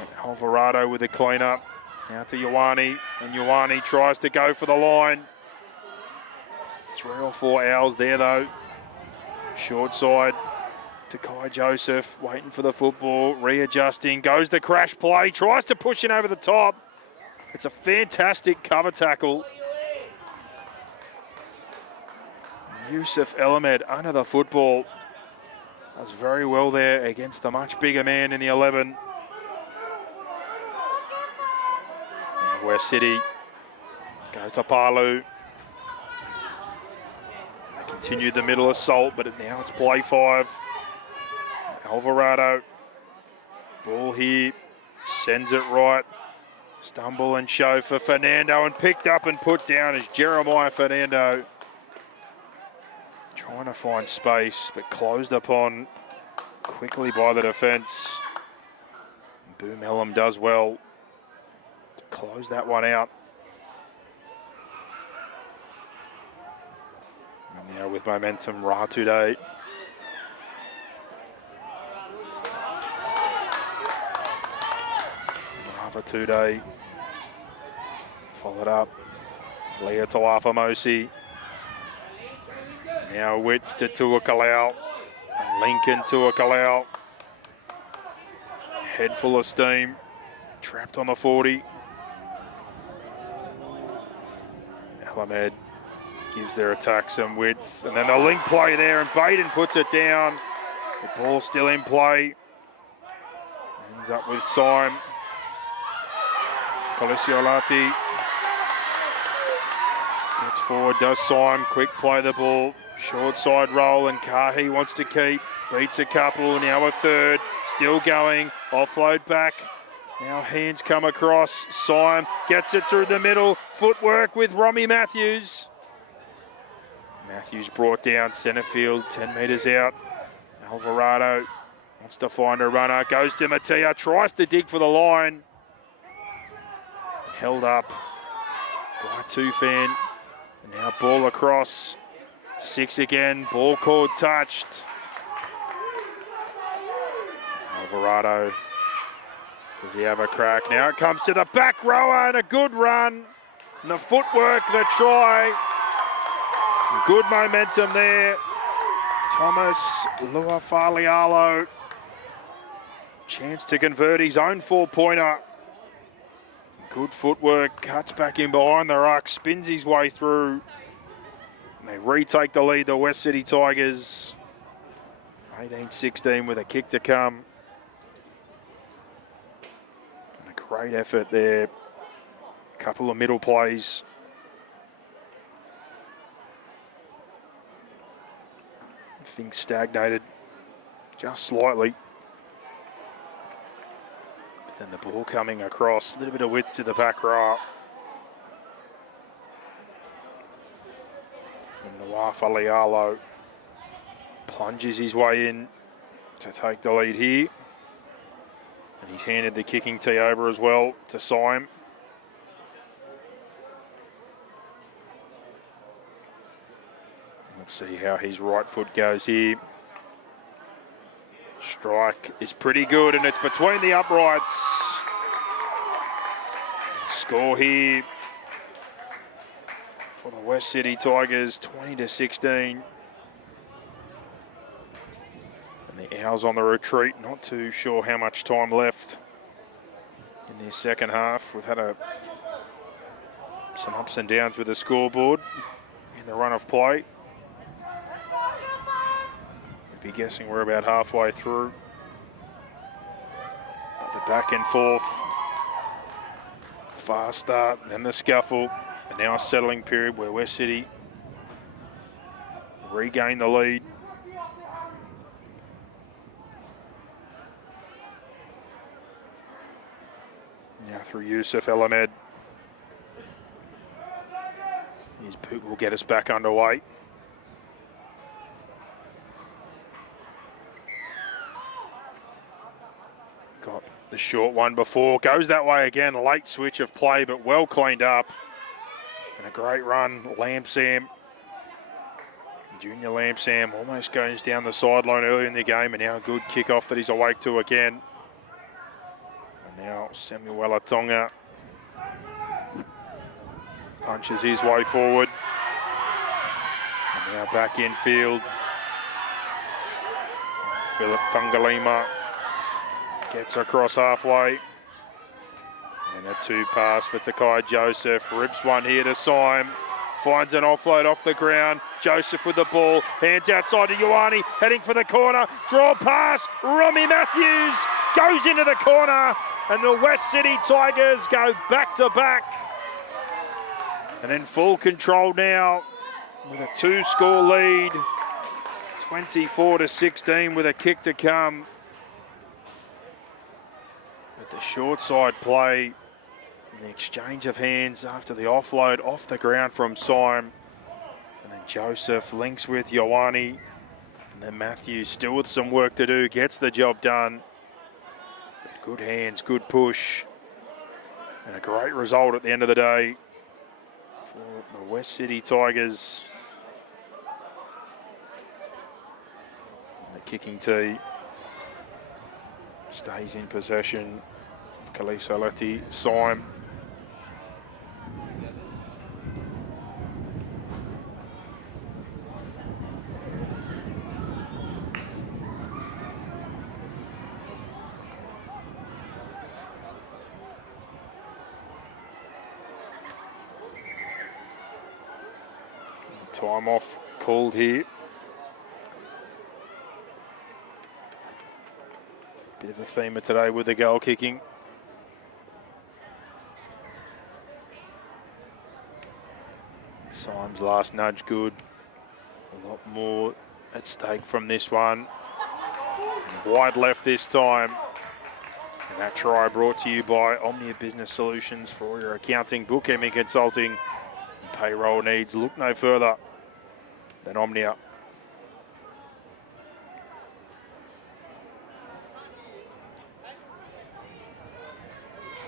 And Alvarado with a clean up. Now to Ioane, and Ioane tries to go for the line. 3 or 4 Owls there though. Short side to Kai Joseph, waiting for the football, readjusting, goes the crash play, tries to push in over the top. It's a fantastic cover tackle. Yusuf Elamed under the football. Does very well there against a much bigger man in the 11. And West City go to Palu. They continued the middle assault, but now it's play 5. Alvarado, ball here, sends it right. Stumble and show for Fernando, and picked up and put down is Jeremiah Fernando. Trying to find space, but closed upon quickly by the defence. Boom Elam does well to close that one out. And now with momentum, Ratude. Ratude followed up. Leah Tawafamosi. Now width to Tuakalau. Lincoln Tuakalau. Head full of steam. Trapped on the 40. Alamed gives their attack some width. And then the link play there, and Baden puts it down. The ball still in play. Ends up with Syme. Colisiolati gets forward, does Syme, quick play the ball. Short side roll, and Kahi wants to keep. Beats a couple, now a third. Still going, offload back. Now hands come across. Syme gets it through the middle. Footwork with Romy Matthews. Matthews brought down centre field, 10 metres out. Alvarado wants to find a runner. Goes to Matia, tries to dig for the line. Held up by Tufan. And now ball across. 6 again, ball called touched. Alvarado, does he have a crack? Now it comes to the back rower, and a good run. And the footwork, the try. Good momentum there. Thomas Luafalialo. Chance to convert his own 4-pointer. Good footwork, cuts back in behind the ruck, spins his way through. They retake the lead, the West City Tigers. 18-16 with a kick to come. And a great effort there. A couple of middle plays. Things stagnated just slightly. But then the ball coming across, a little bit of width to the back row. And Luafalialo plunges his way in to take the lead here. And he's handed the kicking tee over as well to Syme. Let's see how his right foot goes here. Strike is pretty good, and it's between the uprights. Score here for the West City Tigers, 20-16. And the Owls on the retreat, not too sure how much time left in their second half. We've had some ups and downs with the scoreboard in the run of play. We'd be guessing we're about halfway through. But the back and forth, fast start, then the scuffle, and now a settling period where West City regain the lead. Now through Yusuf El Ahmed. His boot will get us back underway. Got the short one before. Goes that way again. A late switch of play, but well cleaned up. And a great run. Lamsam. Junior Lamsam almost goes down the sideline earlier in the game, and now a good kick-off that he's awake to again. And now Samuel Tonga punches his way forward. And now back in field. Philip Tungalima gets across halfway. And a two pass for Takai Joseph. Rips one here to Syme. Finds an offload off the ground. Joseph with the ball. Hands outside to Ioane. Heading for the corner. Draw pass. Romy Matthews goes into the corner. And the West City Tigers go back to back. And in full control now with a 2-score lead. 24-16 with a kick to come. But the short side play, the exchange of hands after the offload off the ground from Syme. And then Joseph links with Ioane. And then Matthews still with some work to do, gets the job done. But good hands, good push. And a great result at the end of the day for the West City Tigers. And the kicking tee stays in possession of Kaliso Leti Syme. Time off called here. Bit of a theme of today with the goal kicking. Syme's last nudge good. A lot more at stake from this one. Wide left this time. And that try brought to you by Omnia Business Solutions for all your accounting, bookkeeping, consulting, and payroll needs. Look no further than Omnia.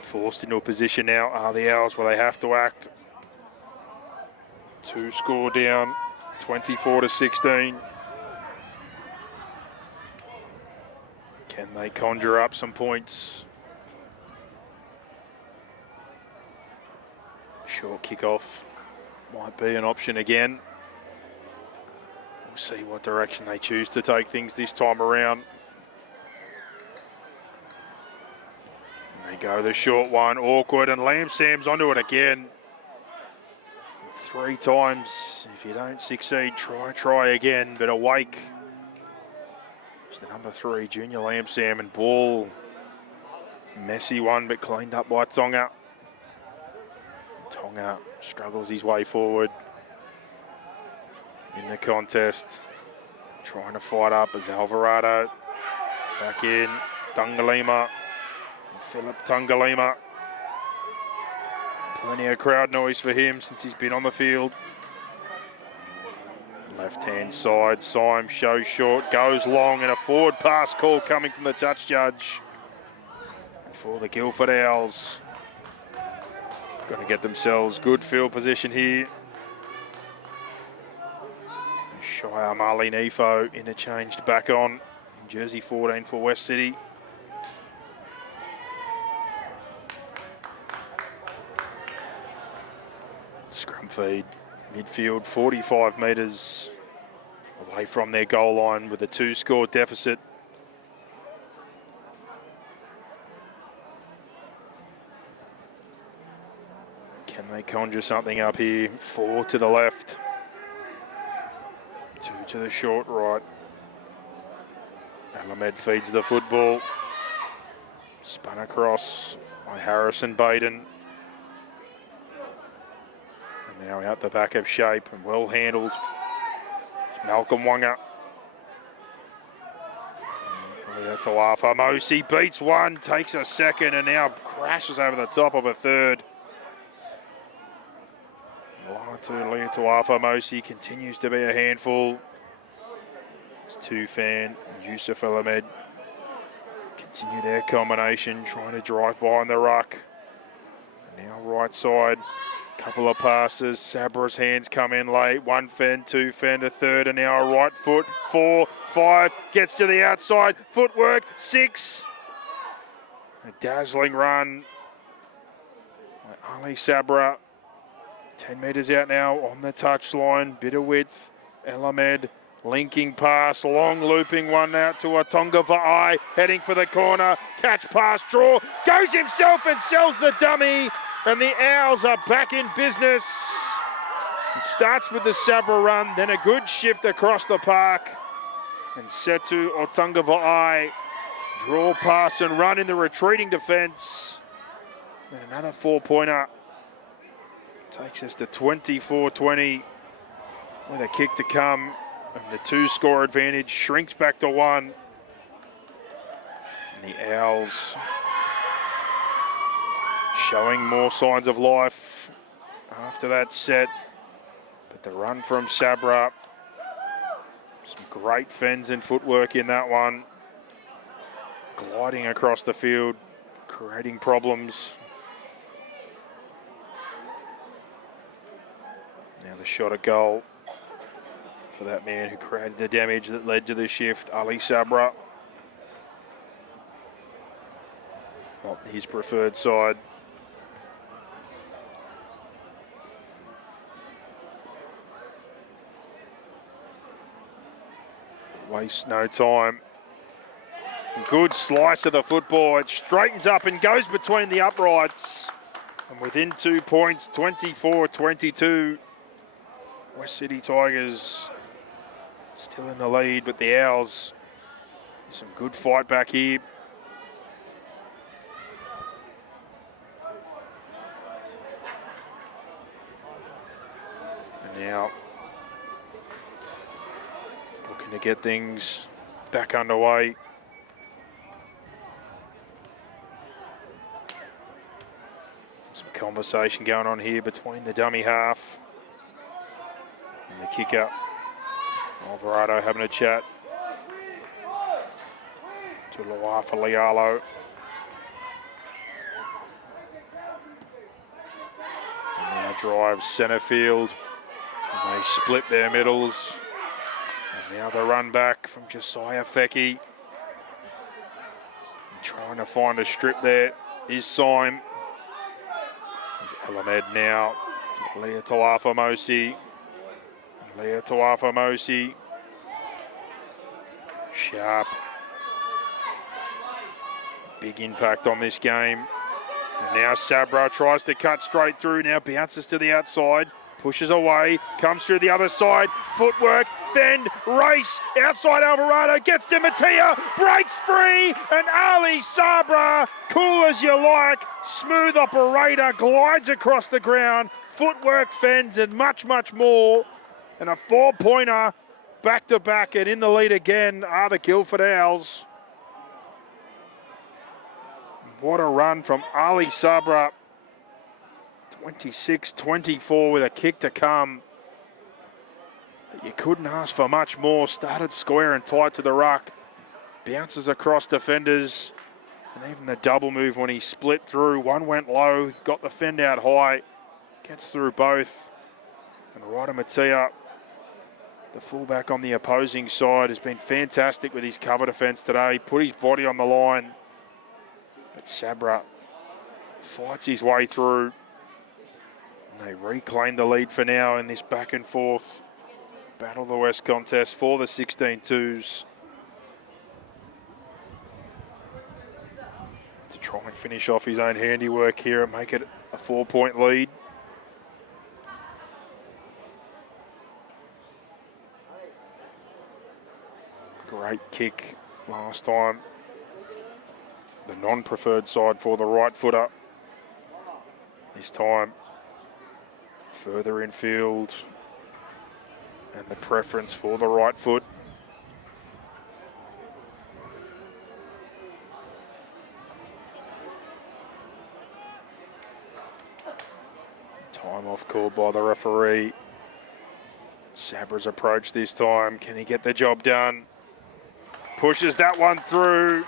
Forced into a position now are the Owls where they have to act. 2-score down, 24-16. Can they conjure up some points? Short kickoff might be an option again. We'll see what direction they choose to take things this time around. And they go the short one, awkward, and Lamsam's onto it again. 3 times. If you don't succeed, try again. But awake is the number 3, Junior Lamsam, and ball. Messy one, but cleaned up by Tonga. Tonga struggles his way forward in the contest. Trying to fight up as Alvarado. Back in, Tungalima. Philip Tungalima. Plenty of crowd noise for him since he's been on the field. Left-hand side, Syme shows short, goes long, and a forward pass call coming from the touch judge. And for the Guildford Owls, going to get themselves good field position here. Shire Marlene Efo interchanged back on in jersey 14 for West City. Scrum feed, midfield 45 metres away from their goal line with a 2-score deficit. Can they conjure something up here? 4 to the left. 2 to the short right. Alamed feeds the football. Spun across by Harrison Baden. And now out the back of shape and well handled. Malcolm Wanga. Tawafa Mosi beats one, takes a second, and now crashes over the top of a third. Tawafa Mosi continues to be a handful. It's Tufan and Yusuf Ahmed continue their combination, trying to drive behind the ruck. Now right side, couple of passes. Sabra's hands come in late. One fend, two fend, a third, and now a right foot. 4, 5, gets to the outside. Footwork, 6. A dazzling run by Ali Sabra. 10 metres out now on the touchline. Bit of width. El Ahmed linking pass, long looping one out to Atonga Va'ai, heading for the corner. Catch pass, draw, goes himself and sells the dummy. And the Owls are back in business. It starts with the Sabra run, then a good shift across the park. And Setu Otunga Va'ai, draw pass and run in the retreating defence. And another 4-pointer. Takes us to 24-20 with a kick to come. And the 2-score advantage shrinks back to 1. And the Owls showing more signs of life after that set. But the run from Sabra, some great fends and footwork in that one. Gliding across the field, creating problems. Now the shot at goal for that man who created the damage that led to the shift, Ali Sabra. Not his preferred side. Waste no time. Good slice of the football. It straightens up and goes between the uprights. And within 2 points, 24-22. West City Tigers still in the lead, but the Owls, some good fight back here. And now looking to get things back underway. Some conversation going on here between the dummy half and the kicker. Alvarado having a chat to Lawafa Lialo. And now drives centre field. And they split their middles. And now the run back from Josiah Feckie. Trying to find a strip there is Syme. There's El Ahmed now. Leah Tawafa Mosi. Leah Tawafa Mosi. Sharp. Big impact on this game. And now Sabra tries to cut straight through. Now bounces to the outside. Pushes away. Comes through the other side. Footwork. Fend. Race. Outside Alvarado. Gets to Mattia. Breaks free. And Ali Sabra, cool as you like. Smooth operator. Glides across the ground. Footwork, fends, and much, much more. And a 4-pointer back-to-back, and in the lead again are the Guildford Owls. What a run from Ali Sabra. 26-24 with a kick to come. But you couldn't ask for much more. Started square and tight to the ruck. Bounces across defenders. And even the double move when he split through. One went low, got the fend out high. Gets through both. And Ryder Mattia, the fullback on the opposing side, has been fantastic with his cover defence today. Put his body on the line. But Sabra fights his way through. And they reclaim the lead for now in this back and forth Battle of the West contest for the 16-2s. To try and finish off his own handiwork here and make it a 4-point lead. Great kick last time. The non-preferred side for the right footer. This time further infield and the preference for the right foot. Time off called by the referee. Sabra's approach this time. Can he get the job done? Pushes that one through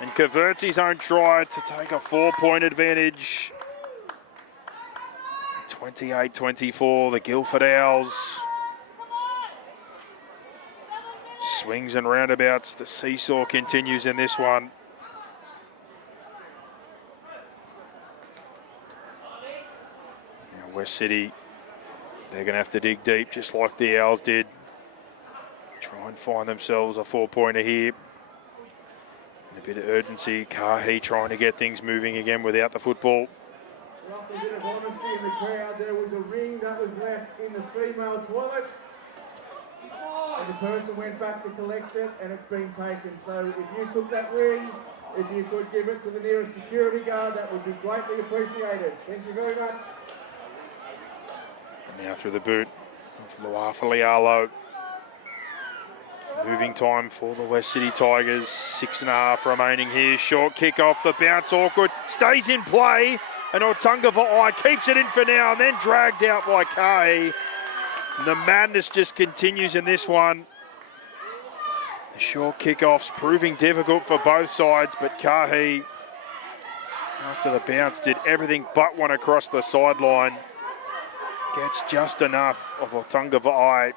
and converts his own try to take a 4-point advantage. 28-24, the Guildford Owls. Swings and roundabouts. The seesaw continues in this one. Now West City, they're going to have to dig deep just like the Owls did. Try and find themselves a 4-pointer here. And a bit of urgency. Kahi trying to get things moving again without the football. After a bit of honesty in the crowd, there was a ring that was left in the female toilets. And the person went back to collect it and it's been taken. So if you took that ring, if you could give it to the nearest security guard, that would be greatly appreciated. Thank you very much. And now through the boot of Luar Falialo. Moving time for the West City Tigers. 6.5 remaining here. Short kick off the bounce, awkward. Stays in play. And Otunga Va'ai keeps it in for now and then dragged out by Kahi. The madness just continues in this one. The short kickoffs proving difficult for both sides, but Kahi, after the bounce, did everything but one across the sideline. Gets just enough of Otunga Va'ai.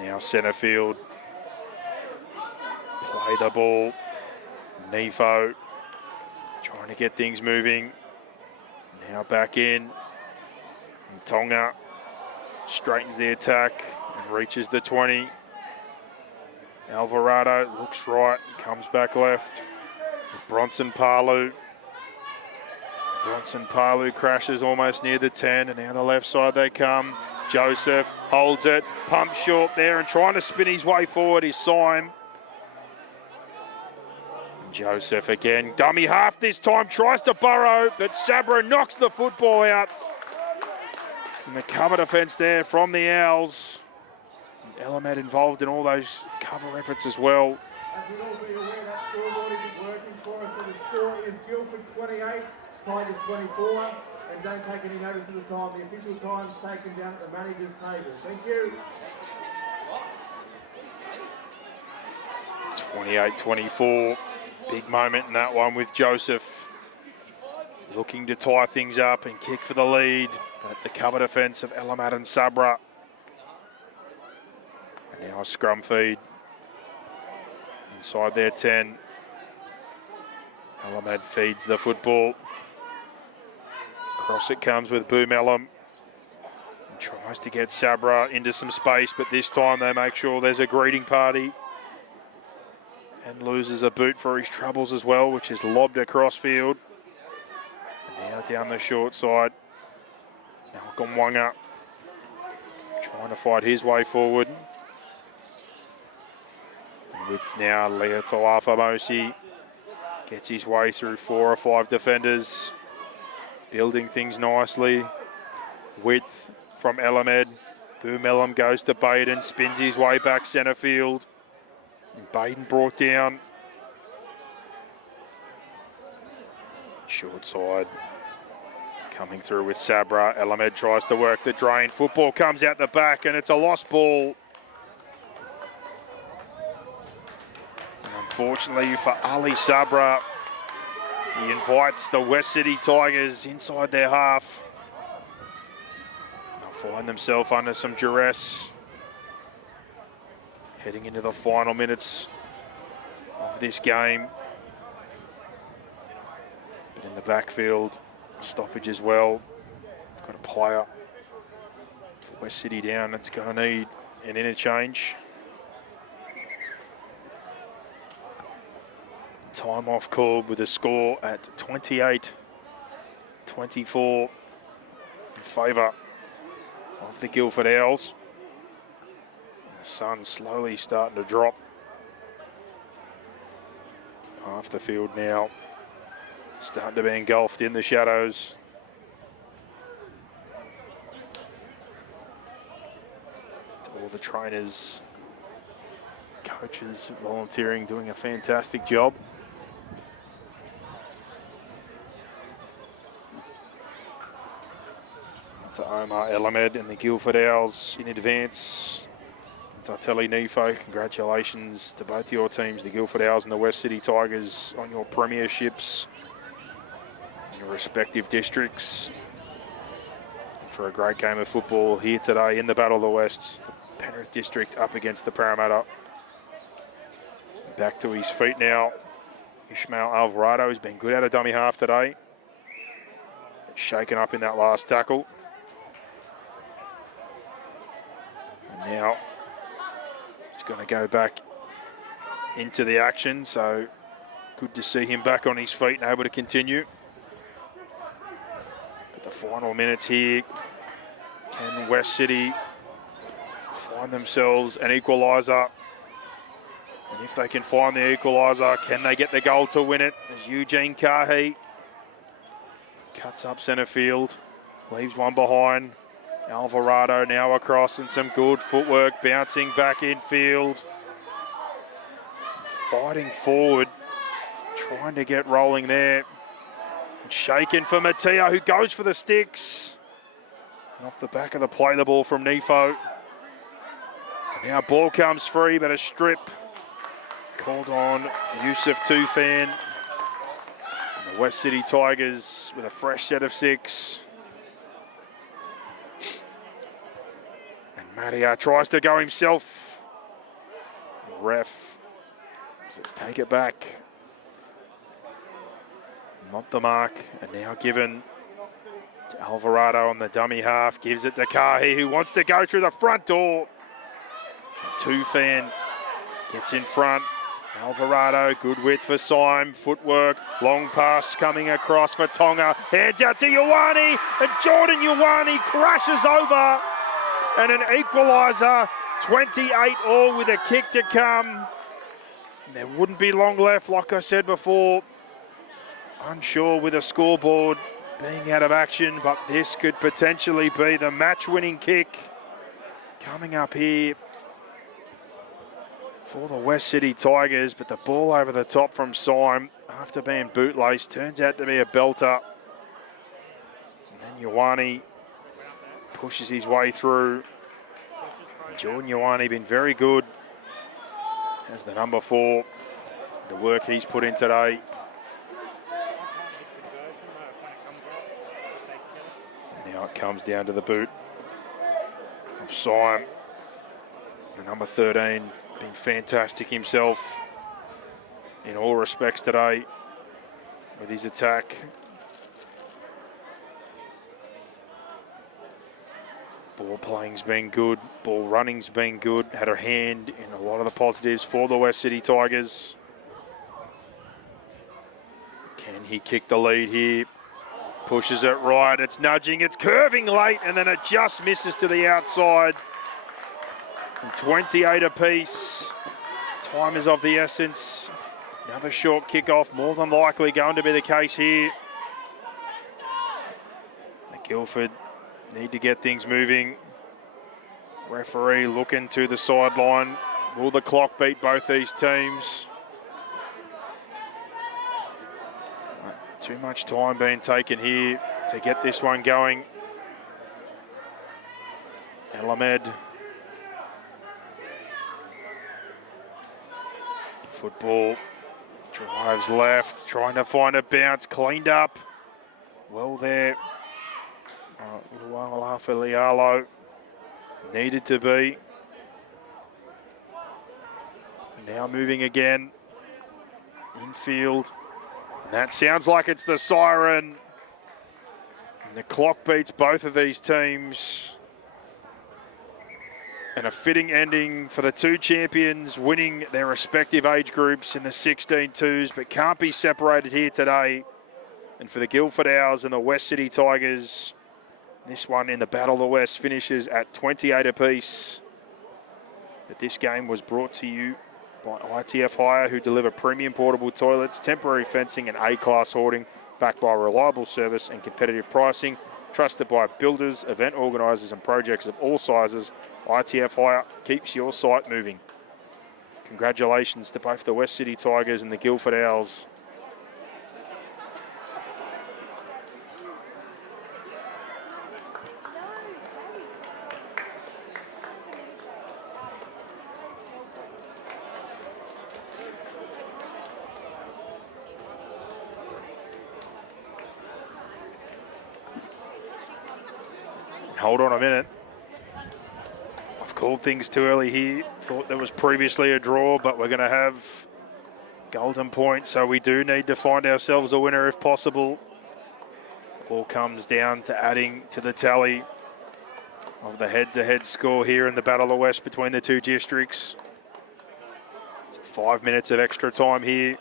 Now centre field. Play the ball. Nifo trying to get things moving. Now back in. And Tonga straightens the attack and reaches the 20. Alvarado looks right, comes back left with Bronson Palu. Bronson Palu crashes almost near the 10, and now the left side they come. Joseph holds it, pumps short there and trying to spin his way forward is Syme. Joseph again, dummy half this time, tries to burrow, but Sabra knocks the football out. And the cover defence there from the Owls. Elamed involved in all those cover efforts as well. As we'll all be aware, that scoreboard isn't working for us, so the score is Guildford 28, Tigers 24. And don't take any notice of the time. The official time's taken down at the manager's table. Thank you. 28-24. Big moment in that one with Joseph looking to tie things up and kick for the lead. But the cover defence of Elamed and Sabra. And now a scrum feed inside their 10. Elamed feeds the football. Across it comes with Boom Elam. Tries to get Sabra into some space, but this time they make sure there's a greeting party. And loses a boot for his troubles as well, which is lobbed across field. And now down the short side. Malcolm Wanga trying to fight his way forward. And with now Leo Toafamosi gets his way through 4 or 5 defenders. Building things nicely. Width from Elamed. Boom Elam goes to Baden, spins his way back centre field. And Baden brought down. Short side. Coming through with Sabra. Elamed tries to work the drain. Football comes out the back and it's a lost ball. And unfortunately for Ali Sabra, he invites the West City Tigers inside their half. They'll find themselves under some duress. Heading into the final minutes of this game. But in the backfield, stoppage as well. We've got a player for West City down that's going to need an interchange. Time off called with a score at 28-24 in favour of the Guildford Owls. The sun slowly starting to drop. Half the field now starting to be engulfed in the shadows. All the trainers Coaches volunteering, doing a fantastic job. To Omar Elamed and the Guildford Owls in advance. Tartelli Nifo, congratulations to both your teams, the Guildford Owls and the West City Tigers, on your premierships in your respective districts. For a great game of football here today in the Battle of the West. The Penrith District up against the Parramatta. Back to his feet now. Ishmael Alvarado has been good out of dummy half today. Shaken up in that last tackle. And now he's going to go back into the action, so good to see him back on his feet and able to continue. But the final minutes here, can West City find themselves an equaliser? And if they can find the equaliser, can they get the goal to win it? As Eugene Kahi cuts up centre field, leaves one behind. Alvarado now across and some good footwork, bouncing back infield. Fighting forward, trying to get rolling there. And shaken for Mattia, who goes for the sticks. And off the back of the play, the ball from Nifo. And now ball comes free, but a strip called on Yusuf Tufan. And the West City Tigers with a fresh set of 6. Mattia tries to go himself. The ref says take it back. Not the mark. And now given to Alvarado on the dummy half. Gives it to Kahi, who wants to go through the front door. And Tufan gets in front. Alvarado, good width for Syme. Footwork, long pass coming across for Tonga. Hands out to Ioane, and Jordan Ioane crashes over. And an equaliser, 28-all with a kick to come. There wouldn't be long left, like I said before. Unsure with a scoreboard being out of action, but this could potentially be the match-winning kick coming up here for the West City Tigers. But the ball over the top from Syme, after being bootlace, turns out to be a belter. And then Ioane pushes his way through. Jordan Ioane been very good as the number 4. The work he's put in today. And now it comes down to the boot of Syme. The number 13 been fantastic himself in all respects today with his attack. Ball playing's been good, ball running's been good, had a hand in a lot of the positives for the West City Tigers. Can he kick the lead here? Pushes it right, it's nudging, it's curving late, and then it just misses to the outside. And 28 apiece. Time is of the essence. Another short kickoff, more than likely going to be the case here. The Guildford need to get things moving. Referee looking to the sideline. Will the clock beat both these teams? Too much time being taken here to get this one going. Elamed. Football drives left, trying to find a bounce, cleaned up. Well there. Lualafilialo needed to be. Now moving again. Infield. And that sounds like it's the siren. And the clock beats both of these teams. And a fitting ending for the two champions winning their respective age groups in the 16-2s, but can't be separated here today. And for the Guildford Owls and the West City Tigers, this one in the Battle of the West finishes at 28 apiece. But this game was brought to you by ITF Hire, who deliver premium portable toilets, temporary fencing and A-class hoarding, backed by reliable service and competitive pricing, trusted by builders, event organisers and projects of all sizes. ITF Hire keeps your site moving. Congratulations to both the West City Tigers and the Guildford Owls. Hold on a minute. I've called things too early here. Thought there was previously a draw, but we're going to have golden point, so we do need to find ourselves a winner if possible. All comes down to adding to the tally of the head-to-head score here in the Battle of the West between the two districts. It's 5 minutes of extra time here.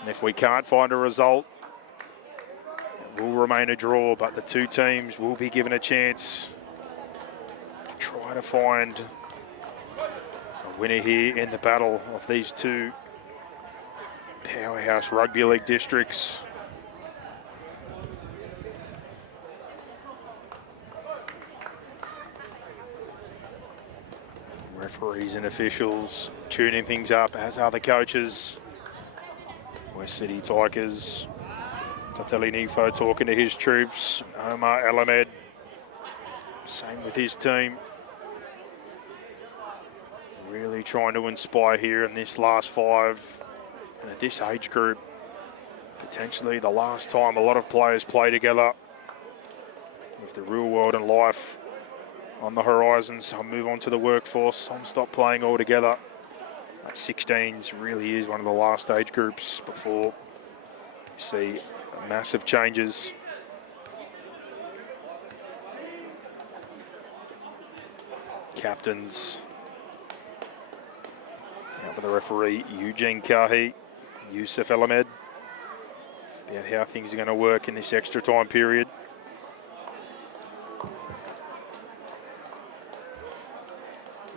And if we can't find a result, it will remain a draw, but the two teams will be given a chance to try to find a winner here in the battle of these two powerhouse rugby league districts. Referees and officials tuning things up, as are the coaches. West City Tigers, Tateli Nifo talking to his troops. Omar Alamed, same with his team. Really trying to inspire here in this last five. And at this age group, potentially the last time a lot of players play together. With the real world and life on the horizon, some move on to the workforce, some stop playing altogether. But 16s really is one of the last age groups before you see massive changes. Captains. Out with the referee, Eugene Kahi, Yusuf Elamed. About how things are going to work in this extra time period.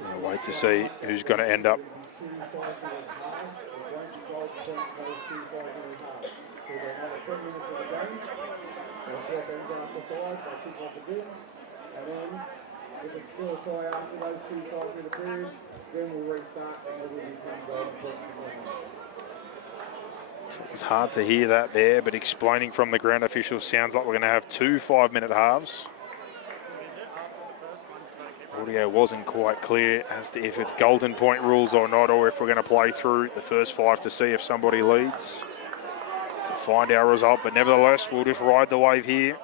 We'll wait to see who's going to end up. If it's still a tie after those 2 5-minute periods, then we'll restart and we'll be So it was hard to hear that there, but explaining from the ground officials, sounds like we're going to have 2 5-minute halves. Audio wasn't quite clear as to if it's golden point rules or not, or if we're going to play through the first 5 to see if somebody leads to find our result. But nevertheless, we'll just ride the wave here.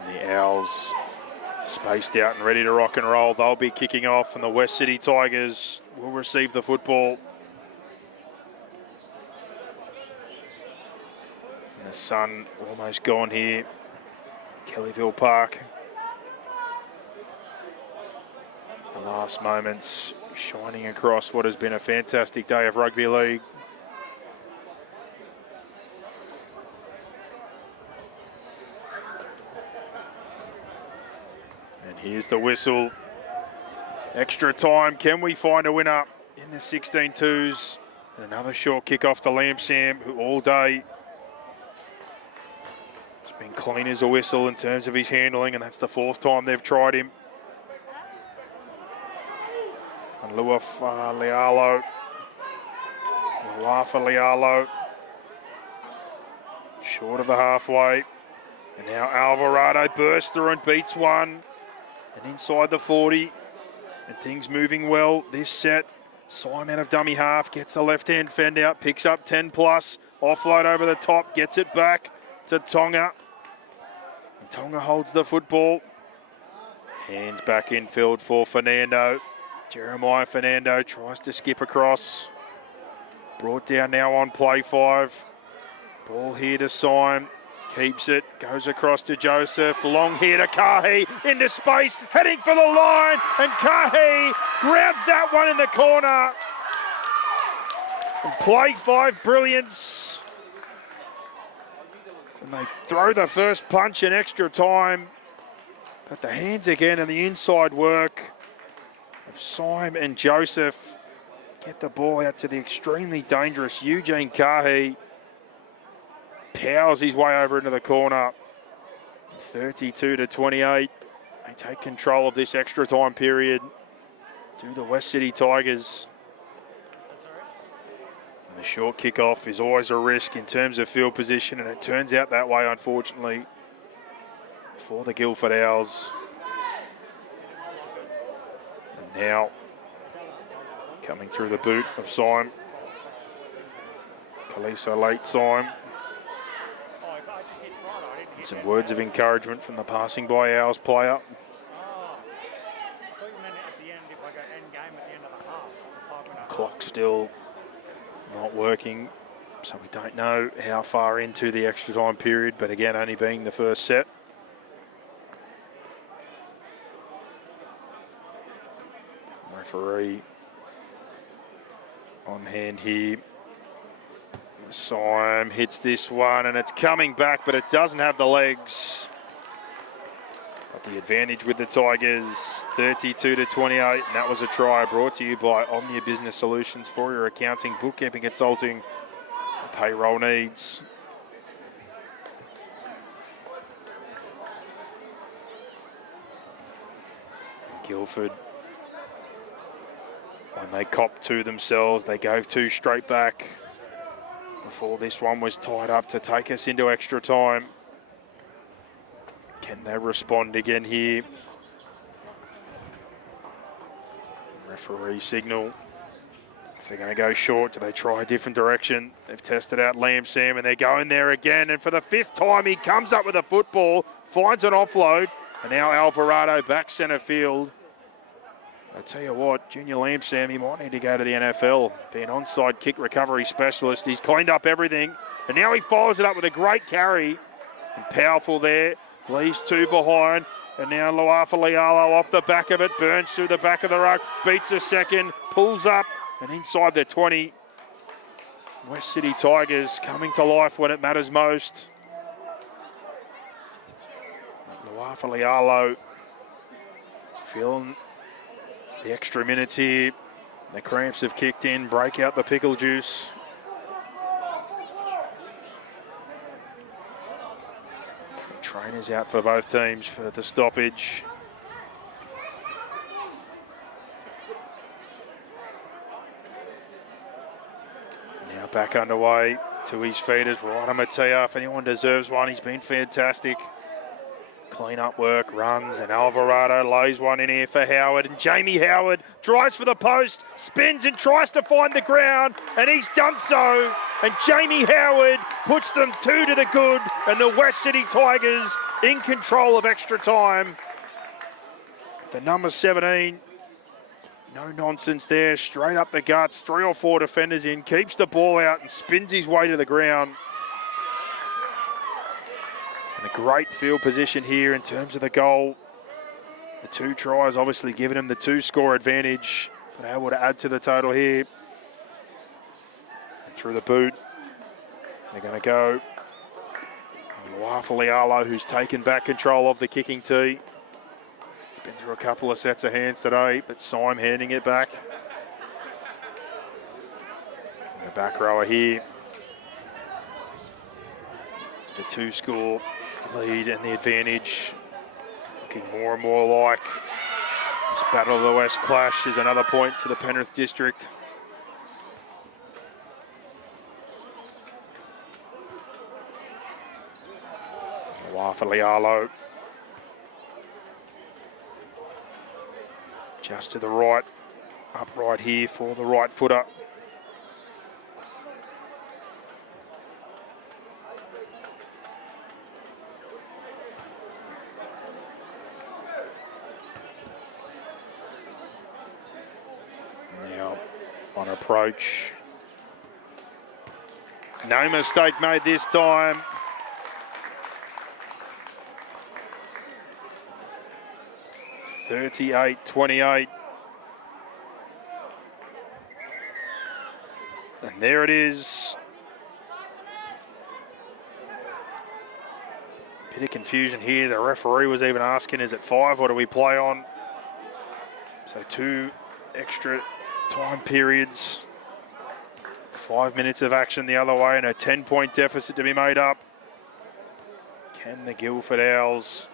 And the Owls spaced out and ready to rock and roll. They'll be kicking off, and the West City Tigers will receive the football. The sun almost gone here, Kellyville Park. The last moments shining across what has been a fantastic day of rugby league. And here's the whistle. Extra time, can we find a winner in the 16-2s? And another short kick off to Liam Sam, who all day been clean as a whistle in terms of his handling, and that's the 4th time they've tried him. And Luafa Lialo, short of the halfway. And now Alvarado bursts through and beats one. And inside the 40, and things moving well this set. Syme out of dummy half, gets a left-hand fend out, picks up 10 plus, offload over the top, gets it back to Tonga. Tonga holds the football. Hands back infield for Fernando. Jeremiah Fernando tries to skip across. Brought down now on play 5. Ball here to Syme. Keeps it. Goes across to Joseph. Long here to Kahi. Into space. Heading for the line. And Kahi grounds that one in the corner. And play 5 brilliance. And they throw the first punch in extra time. But the hands again and the inside work of Syme and Joseph get the ball out to the extremely dangerous Eugene Kahi. Powers his way over into the corner. 32-28. They take control of this extra time period to the West City Tigers. And the short kickoff is always a risk in terms of field position, and it turns out that way, unfortunately, for the Guildford Owls. And now, coming through the boot of Syme. Kaliso late Syme. And some words of encouragement from the passing by Owls player. Clock still not working, so we don't know how far into the extra time period, but again, only being the first set. Referee on hand here. Syme hits this one, and it's coming back, but it doesn't have the legs. But the advantage with the Tigers, 32-28, and that was a try brought to you by Omnia Business Solutions for your accounting, bookkeeping, consulting, and payroll needs. Guildford, when they copped two themselves, they gave two straight back before this one was tied up to take us into extra time. Can they respond again here? Referee signal. If they're going to go short, do they try a different direction? They've tested out Liam Sam, and they're going there again. And for the fifth time, he comes up with a football, finds an offload, and now Alvarado back centre field. I tell you what, Junior Liam Sam, he might need to go to the NFL. Be an onside kick recovery specialist. He's cleaned up everything, and now he follows it up with a great carry. And powerful there. Leaves two behind, and now Luafalialo off the back of it, burns through the back of the ruck, beats the second, pulls up, and inside the 20. West City Tigers coming to life when it matters most. Luafalialo feeling the extra minutes here. The cramps have kicked in, break out the pickle juice. Trainers out for both teams for the stoppage. Now back underway to his feet is Ryder Mattia. If anyone deserves one, he's been fantastic. Clean up work, runs, and Alvarado lays one in here for Howard. And Jamie Howard drives for the post, spins and tries to find the ground, and he's done so. And Jamie Howard puts them two to the good, and the West City Tigers in control of extra time. The number 17, no nonsense there, straight up the guts, 3 or 4 defenders in, keeps the ball out and spins his way to the ground. And a great field position here in terms of the goal. The 2 tries obviously giving him the 2-score advantage, but able to add to the total here. And through the boot, they're going to go. Luafalialo, who's taken back control of the kicking tee. It's been through a couple of sets of hands today, but Syme handing it back. And the back rower here. The 2-score lead and the advantage looking more and more like this Battle of the West clash is another point to the Penrith District. Luafalialo just to the right, upright here for the right footer. Now on approach. No mistake made this time. (38-28). And there it is. Bit of confusion here. The referee was even asking, is it 5 or do we play on? So 2 extra time periods. 5 minutes of action the other way and a 10-point deficit to be made up. Can the Guildford Owls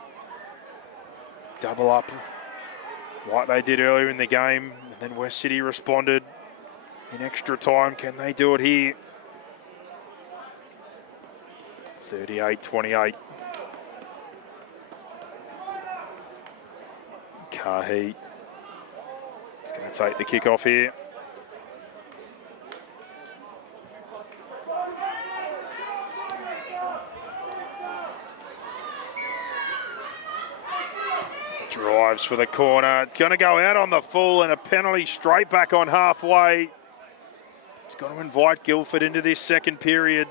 double up like they did earlier in the game? And then West City responded in extra time. Can they do it here? 38-28. Kahi is going to take the kick off here. Drives for the corner. It's going to go out on the full and a penalty straight back on halfway. It's going to invite Guildford into this second period.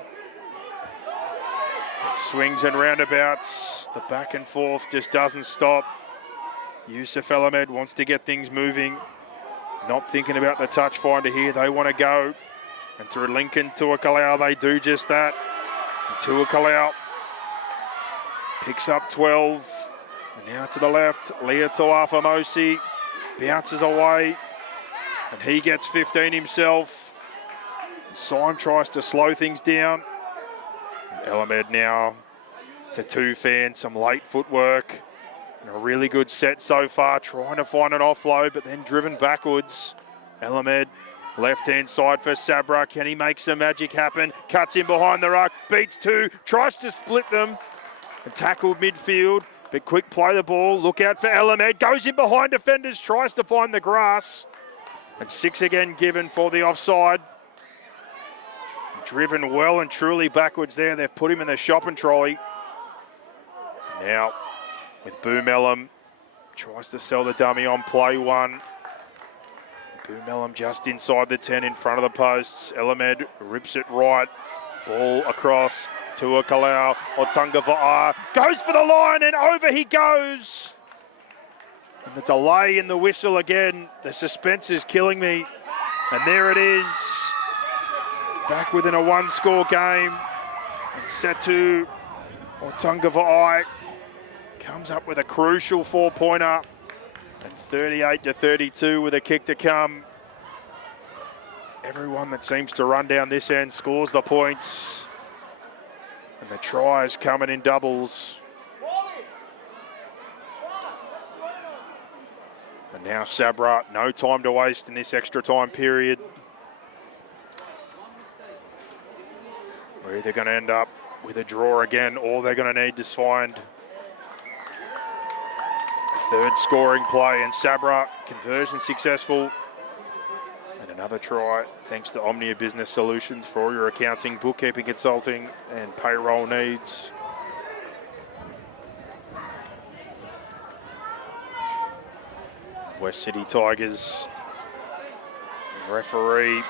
It swings and roundabouts. The back and forth just doesn't stop. Yusuf Elamed wants to get things moving. Not thinking about the touch finder here. They want to go. And through Lincoln, Tuakalau, they do just that. And Tuakalau picks up 12. And now to the left, Leah Tuafamosi bounces away. And he gets 15 himself. Syme tries to slow things down. Elamed now to Tufan, some late footwork. And a really good set so far, trying to find an offload, but then driven backwards. Elamed, left-hand side for Sabra. Can he make some magic happen? Cuts in behind the ruck, beats two, tries to split them. And tackled midfield, but quick play the ball. Look out for Elamed, goes in behind defenders, tries to find the grass. And 6 again given for the offside. Driven well and truly backwards there. They've put him in the shopping trolley. Now, with Boomelum, tries to sell the dummy on play one. Boomelum just inside the 10 in front of the posts. Elamed rips it right. Ball across to Kalau. Otunga Va'a goes for the line and over he goes. And the delay in the whistle again. The suspense is killing me. And there it is. Back within a one-score game. And Setu Otunga Va'a comes up with a crucial 4-pointer. And 38-32 with a kick to come. Everyone that seems to run down this end scores the points. And the tries coming in doubles. And now Sabra, no time to waste in this extra time period. We're either going to end up with a draw again, or they're going to need to find a third scoring play. And Sabra, conversion successful. And another try, thanks to Omnia Business Solutions for all your accounting, bookkeeping, consulting, and payroll needs. West City Tigers, referee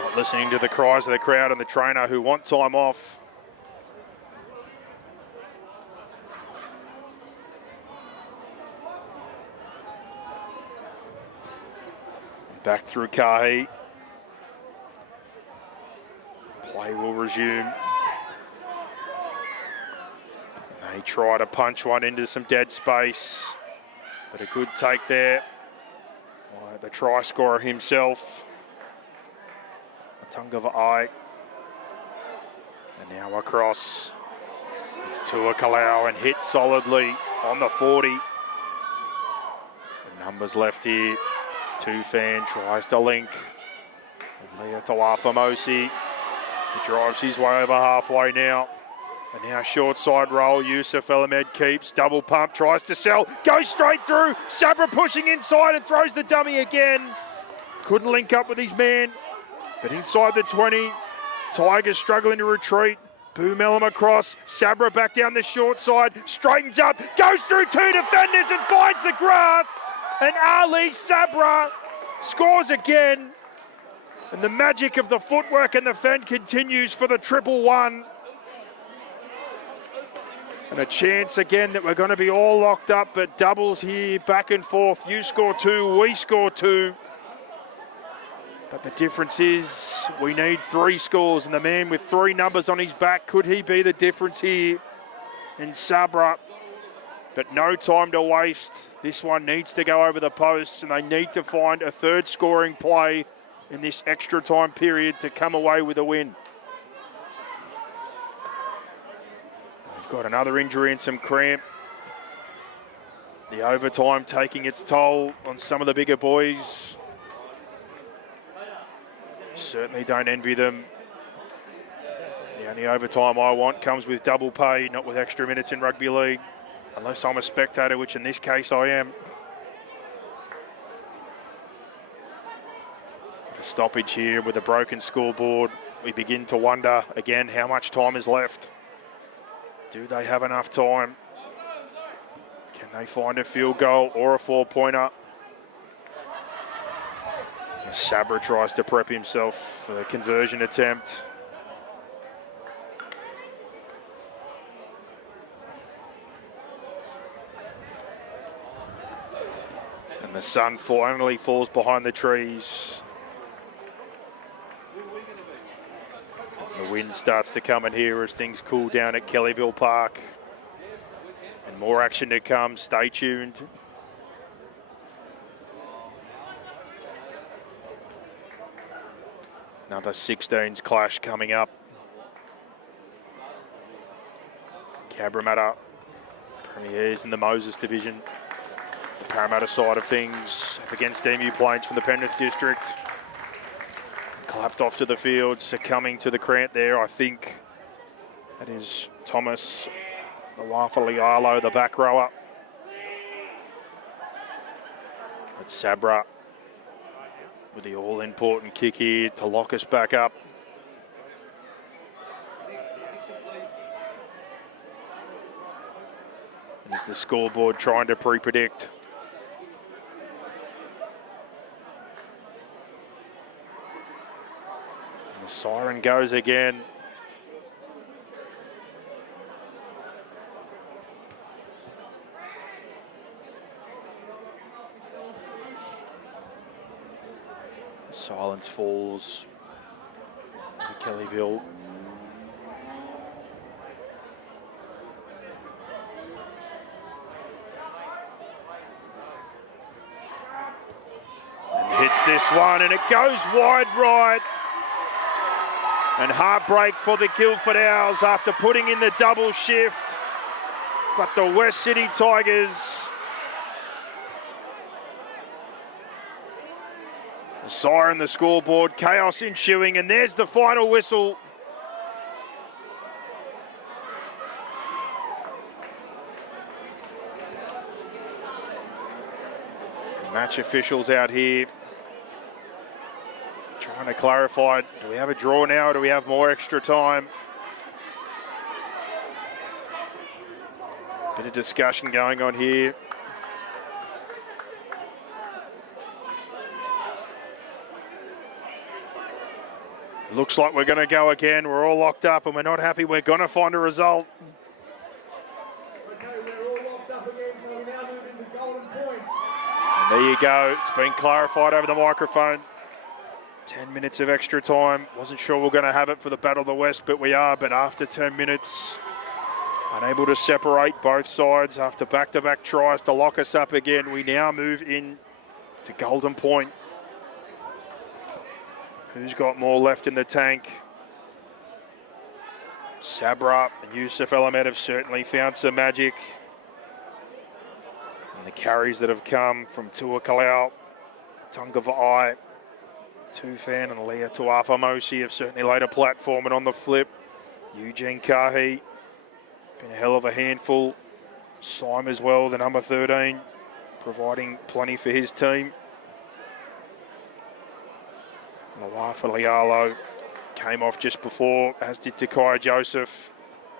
not listening to the cries of the crowd and the trainer who want time off. Back through Kahi. Play will resume. And they try to punch one into some dead space. But a good take there by the try scorer himself. Otunga Va'a. And now across to Kalau and hit solidly on the 40. The numbers left here. Tufan tries to link with Leah Tuafamosi. He drives his way over halfway now. And now short side roll, Yusuf Elamed keeps, double pump, tries to sell, goes straight through. Sabra pushing inside and throws the dummy again. Couldn't link up with his man, but inside the 20. Tigers struggling to retreat. Boomelum across, Sabra back down the short side, straightens up, goes through two defenders and finds the grass. And Ali Sabra scores again. And the magic of the footwork and the fend continues for the 1-1. And a chance again that we're going to be all locked up, but doubles here, back and forth. You score 2, we score 2. But the difference is we need 3 scores, and the man with 3 numbers on his back, could he be the difference here in Sabra? But no time to waste. This one needs to go over the posts, and they need to find a third scoring play in this extra time period to come away with a win. We've got another injury and some cramp. The overtime taking its toll on some of the bigger boys. Certainly don't envy them. The only overtime I want comes with double pay, not with extra minutes in rugby league. Unless I'm a spectator, which in this case I am. A stoppage here with a broken scoreboard. We begin to wonder again how much time is left. Do they have enough time? Can they find a field goal or a 4-pointer? Sabra tries to prep himself for the conversion attempt. And the sun finally falls behind the trees. The wind starts to come in here as things cool down at Kellyville Park. And more action to come. Stay tuned. Another 16s clash coming up. Cabramatta premiers in the Moses division. The Parramatta side of things up against Emu Plains from the Penrith district. Clapped off to the field, succumbing to the cramp there. I think that is Thomas Lawafalialo, the back rower. But Sabra with the all-important kick here to lock us back up. Is the scoreboard trying to pre-predict? And the siren goes again. Silence falls to Kellyville. And hits this one, and it goes wide right. And heartbreak for the Guildford Owls after putting in the double shift. But the West City Tigers, the siren, the scoreboard, chaos ensuing, and there's the final whistle. Match officials out here trying to clarify, do we have a draw now or do we have more extra time? Bit of discussion going on here. Looks like we're going to go again. We're all locked up and we're not happy. We're going to find a result. Okay, we're all locked up again, so we now move into Golden Point. And there you go. It's been clarified over the microphone. 10 minutes of extra time. Wasn't sure we're going to have it for the Battle of the West, but we are. But after 10 minutes, unable to separate both sides after back-to-back tries to lock us up again, we now move in to Golden Point. Who's got more left in the tank? Sabra and Yusuf El Ahmed have certainly found some magic. And the carries that have come from Tua Kalau, Tunga Va'ai, Tufan and Leah Tuafamosi have certainly laid a platform. And on the flip, Eugene Kahi, been a hell of a handful. Syme as well, the number 13, providing plenty for his team. Lawafalialo came off just before, as did Takai Joseph.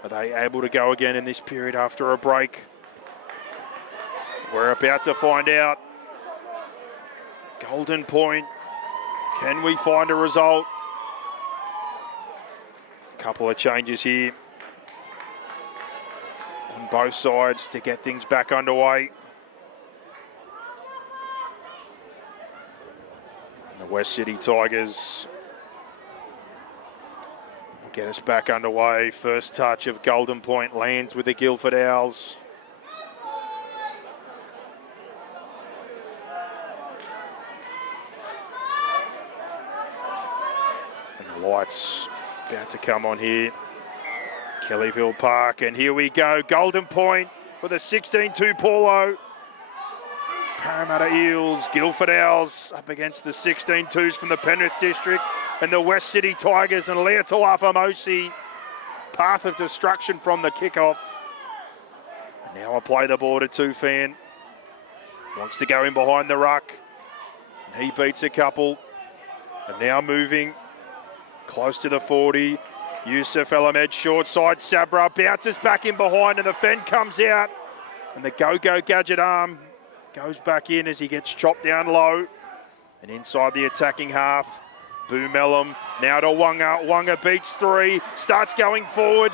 Are they able to go again in this period after a break? We're about to find out. Golden Point, can we find a result? A couple of changes here on both sides to get things back underway. The West City Tigers will get us back underway. First touch of Golden Point lands with the Guildford Owls. And the lights about to come on here. Kellyville Park, and here we go. Golden point for the 16-2 Paulo. Parramatta Eels, Guildford Owls up against the 16-2s from the Penrith District and the West City Tigers, and Lea Tuafamosi. Path of destruction from the kickoff. And now I play the ball to Tufan. Wants to go in behind the ruck. And he beats a couple. And now moving close to the 40. Yusuf El Ahmed short side. Sabra bounces back in behind and the fend comes out. And the go-go gadget arm goes back in as he gets chopped down low. And inside the attacking half, Boomelum now to Wanga. Wanga beats 3, starts going forward.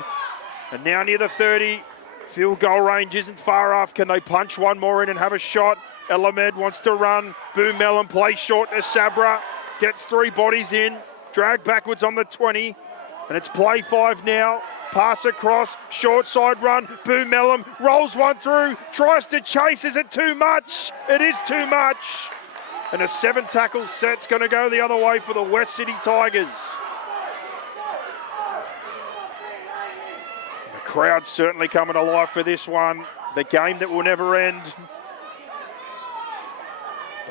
And now near the 30. Field goal range isn't far off. Can they punch one more in and have a shot? El Ahmed wants to run. Boomelum plays short to Sabra. Gets 3 bodies in. Drag backwards on the 20. And it's play 5 now. Pass across, short side run. Boomelum rolls one through, tries to chase. Is it too much? It is too much. And a 7-tackle set's going to go the other way for the West City Tigers. The crowd's certainly coming to life for this one. The game that will never end.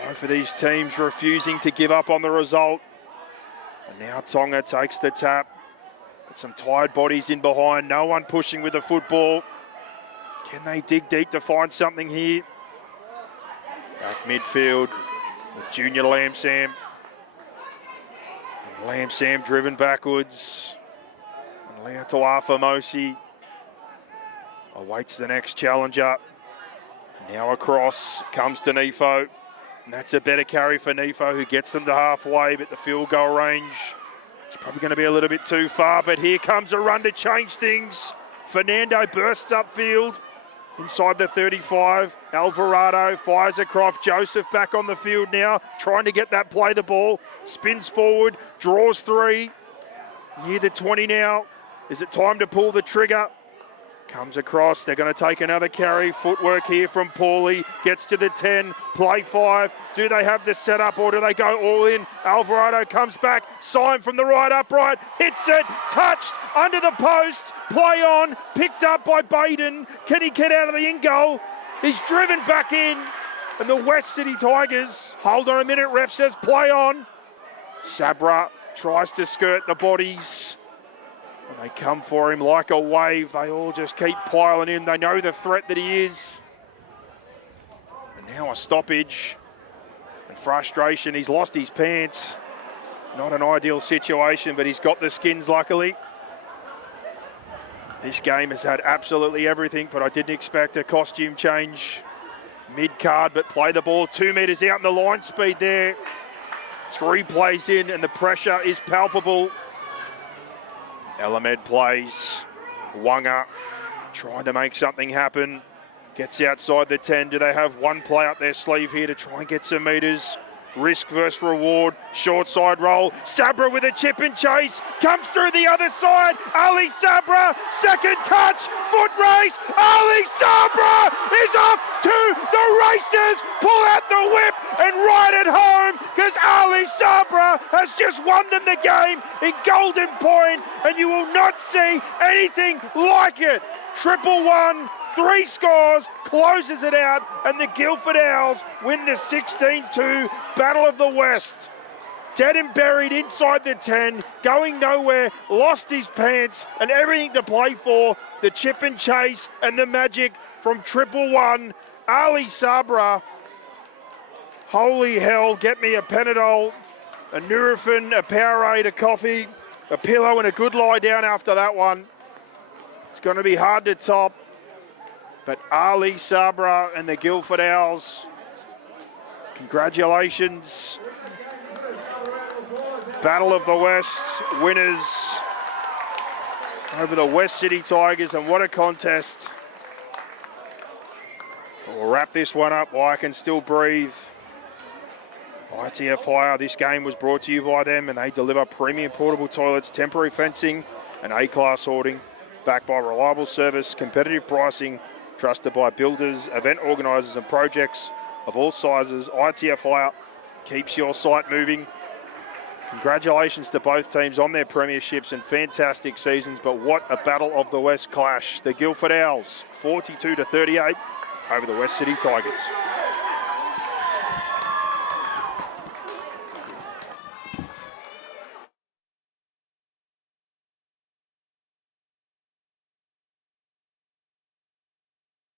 Both of these teams refusing to give up on the result. And now Tonga takes the tap. But some tired bodies in behind. No one pushing with the football. Can they dig deep to find something here? Back midfield with Junior Lamsam. And Lamsam driven backwards. And Lea Tuafamosi awaits the next challenger. Now across, comes to Nifo. And that's a better carry for Nifo, who gets them to halfway, but the field goal range, it's probably going to be a little bit too far, but here comes a run to change things. Fernando bursts upfield inside the 35. Alvarado fires across. Joseph back on the field now, trying to get that play the ball. Spins forward, draws 3. Near the 20 now. Is it time to pull the trigger? Comes across, they're going to take another carry. Footwork here from Paulie, gets to the 10, play 5. Do they have the setup or do they go all in? Alvarado comes back, sign from the right upright, hits it, touched, under the post, play on, picked up by Baden. Can he get out of the in goal? He's driven back in, and the West City Tigers, hold on a minute, ref says play on. Sabra tries to skirt the bodies. And they come for him like a wave. They all just keep piling in. They know the threat that he is. And now a stoppage and frustration. He's lost his pants. Not an ideal situation, but he's got the skins luckily. This game has had absolutely everything, but I didn't expect a costume change mid-card, but play the ball 2 metres out in the line speed there. 3 plays in and the pressure is palpable. El Ahmed plays. Wanga trying to make something happen. Gets outside the 10. Do they have one play up their sleeve here to try and get some metres? Risk versus reward. Short side roll. Sabra with a chip and chase. Comes through the other side. Ali Sabra. Second touch. Foot race. Ali Sabra is off to the races. Pull out the whip and ride it home, because Ali Sabra has just won them the game in Golden Point, and you will not see anything like it. 1-1-1. 3 scores, closes it out, and the Guildford Owls win the 16-2 Battle of the West. Dead and buried inside the 10, going nowhere, lost his pants, and everything to play for. The chip and chase and the magic from 1-1-1. Ali Sabra, holy hell, get me a Panadol, a Nurofen, a Powerade, a coffee, a pillow, and a good lie down after that one. It's going to be hard to top. But Ali Sabra and the Guildford Owls, congratulations. Battle of the West winners over the West City Tigers, and what a contest. We'll wrap this one up while I can still breathe. ITF Hire, this game was brought to you by them, and they deliver premium portable toilets, temporary fencing and A-class hoarding, backed by reliable service, competitive pricing, trusted by builders, event organisers and projects of all sizes. ITF Hire keeps your site moving. Congratulations to both teams on their premierships and fantastic seasons, but what a Battle of the West clash. The Guildford Owls, 42-38 over the West City Tigers.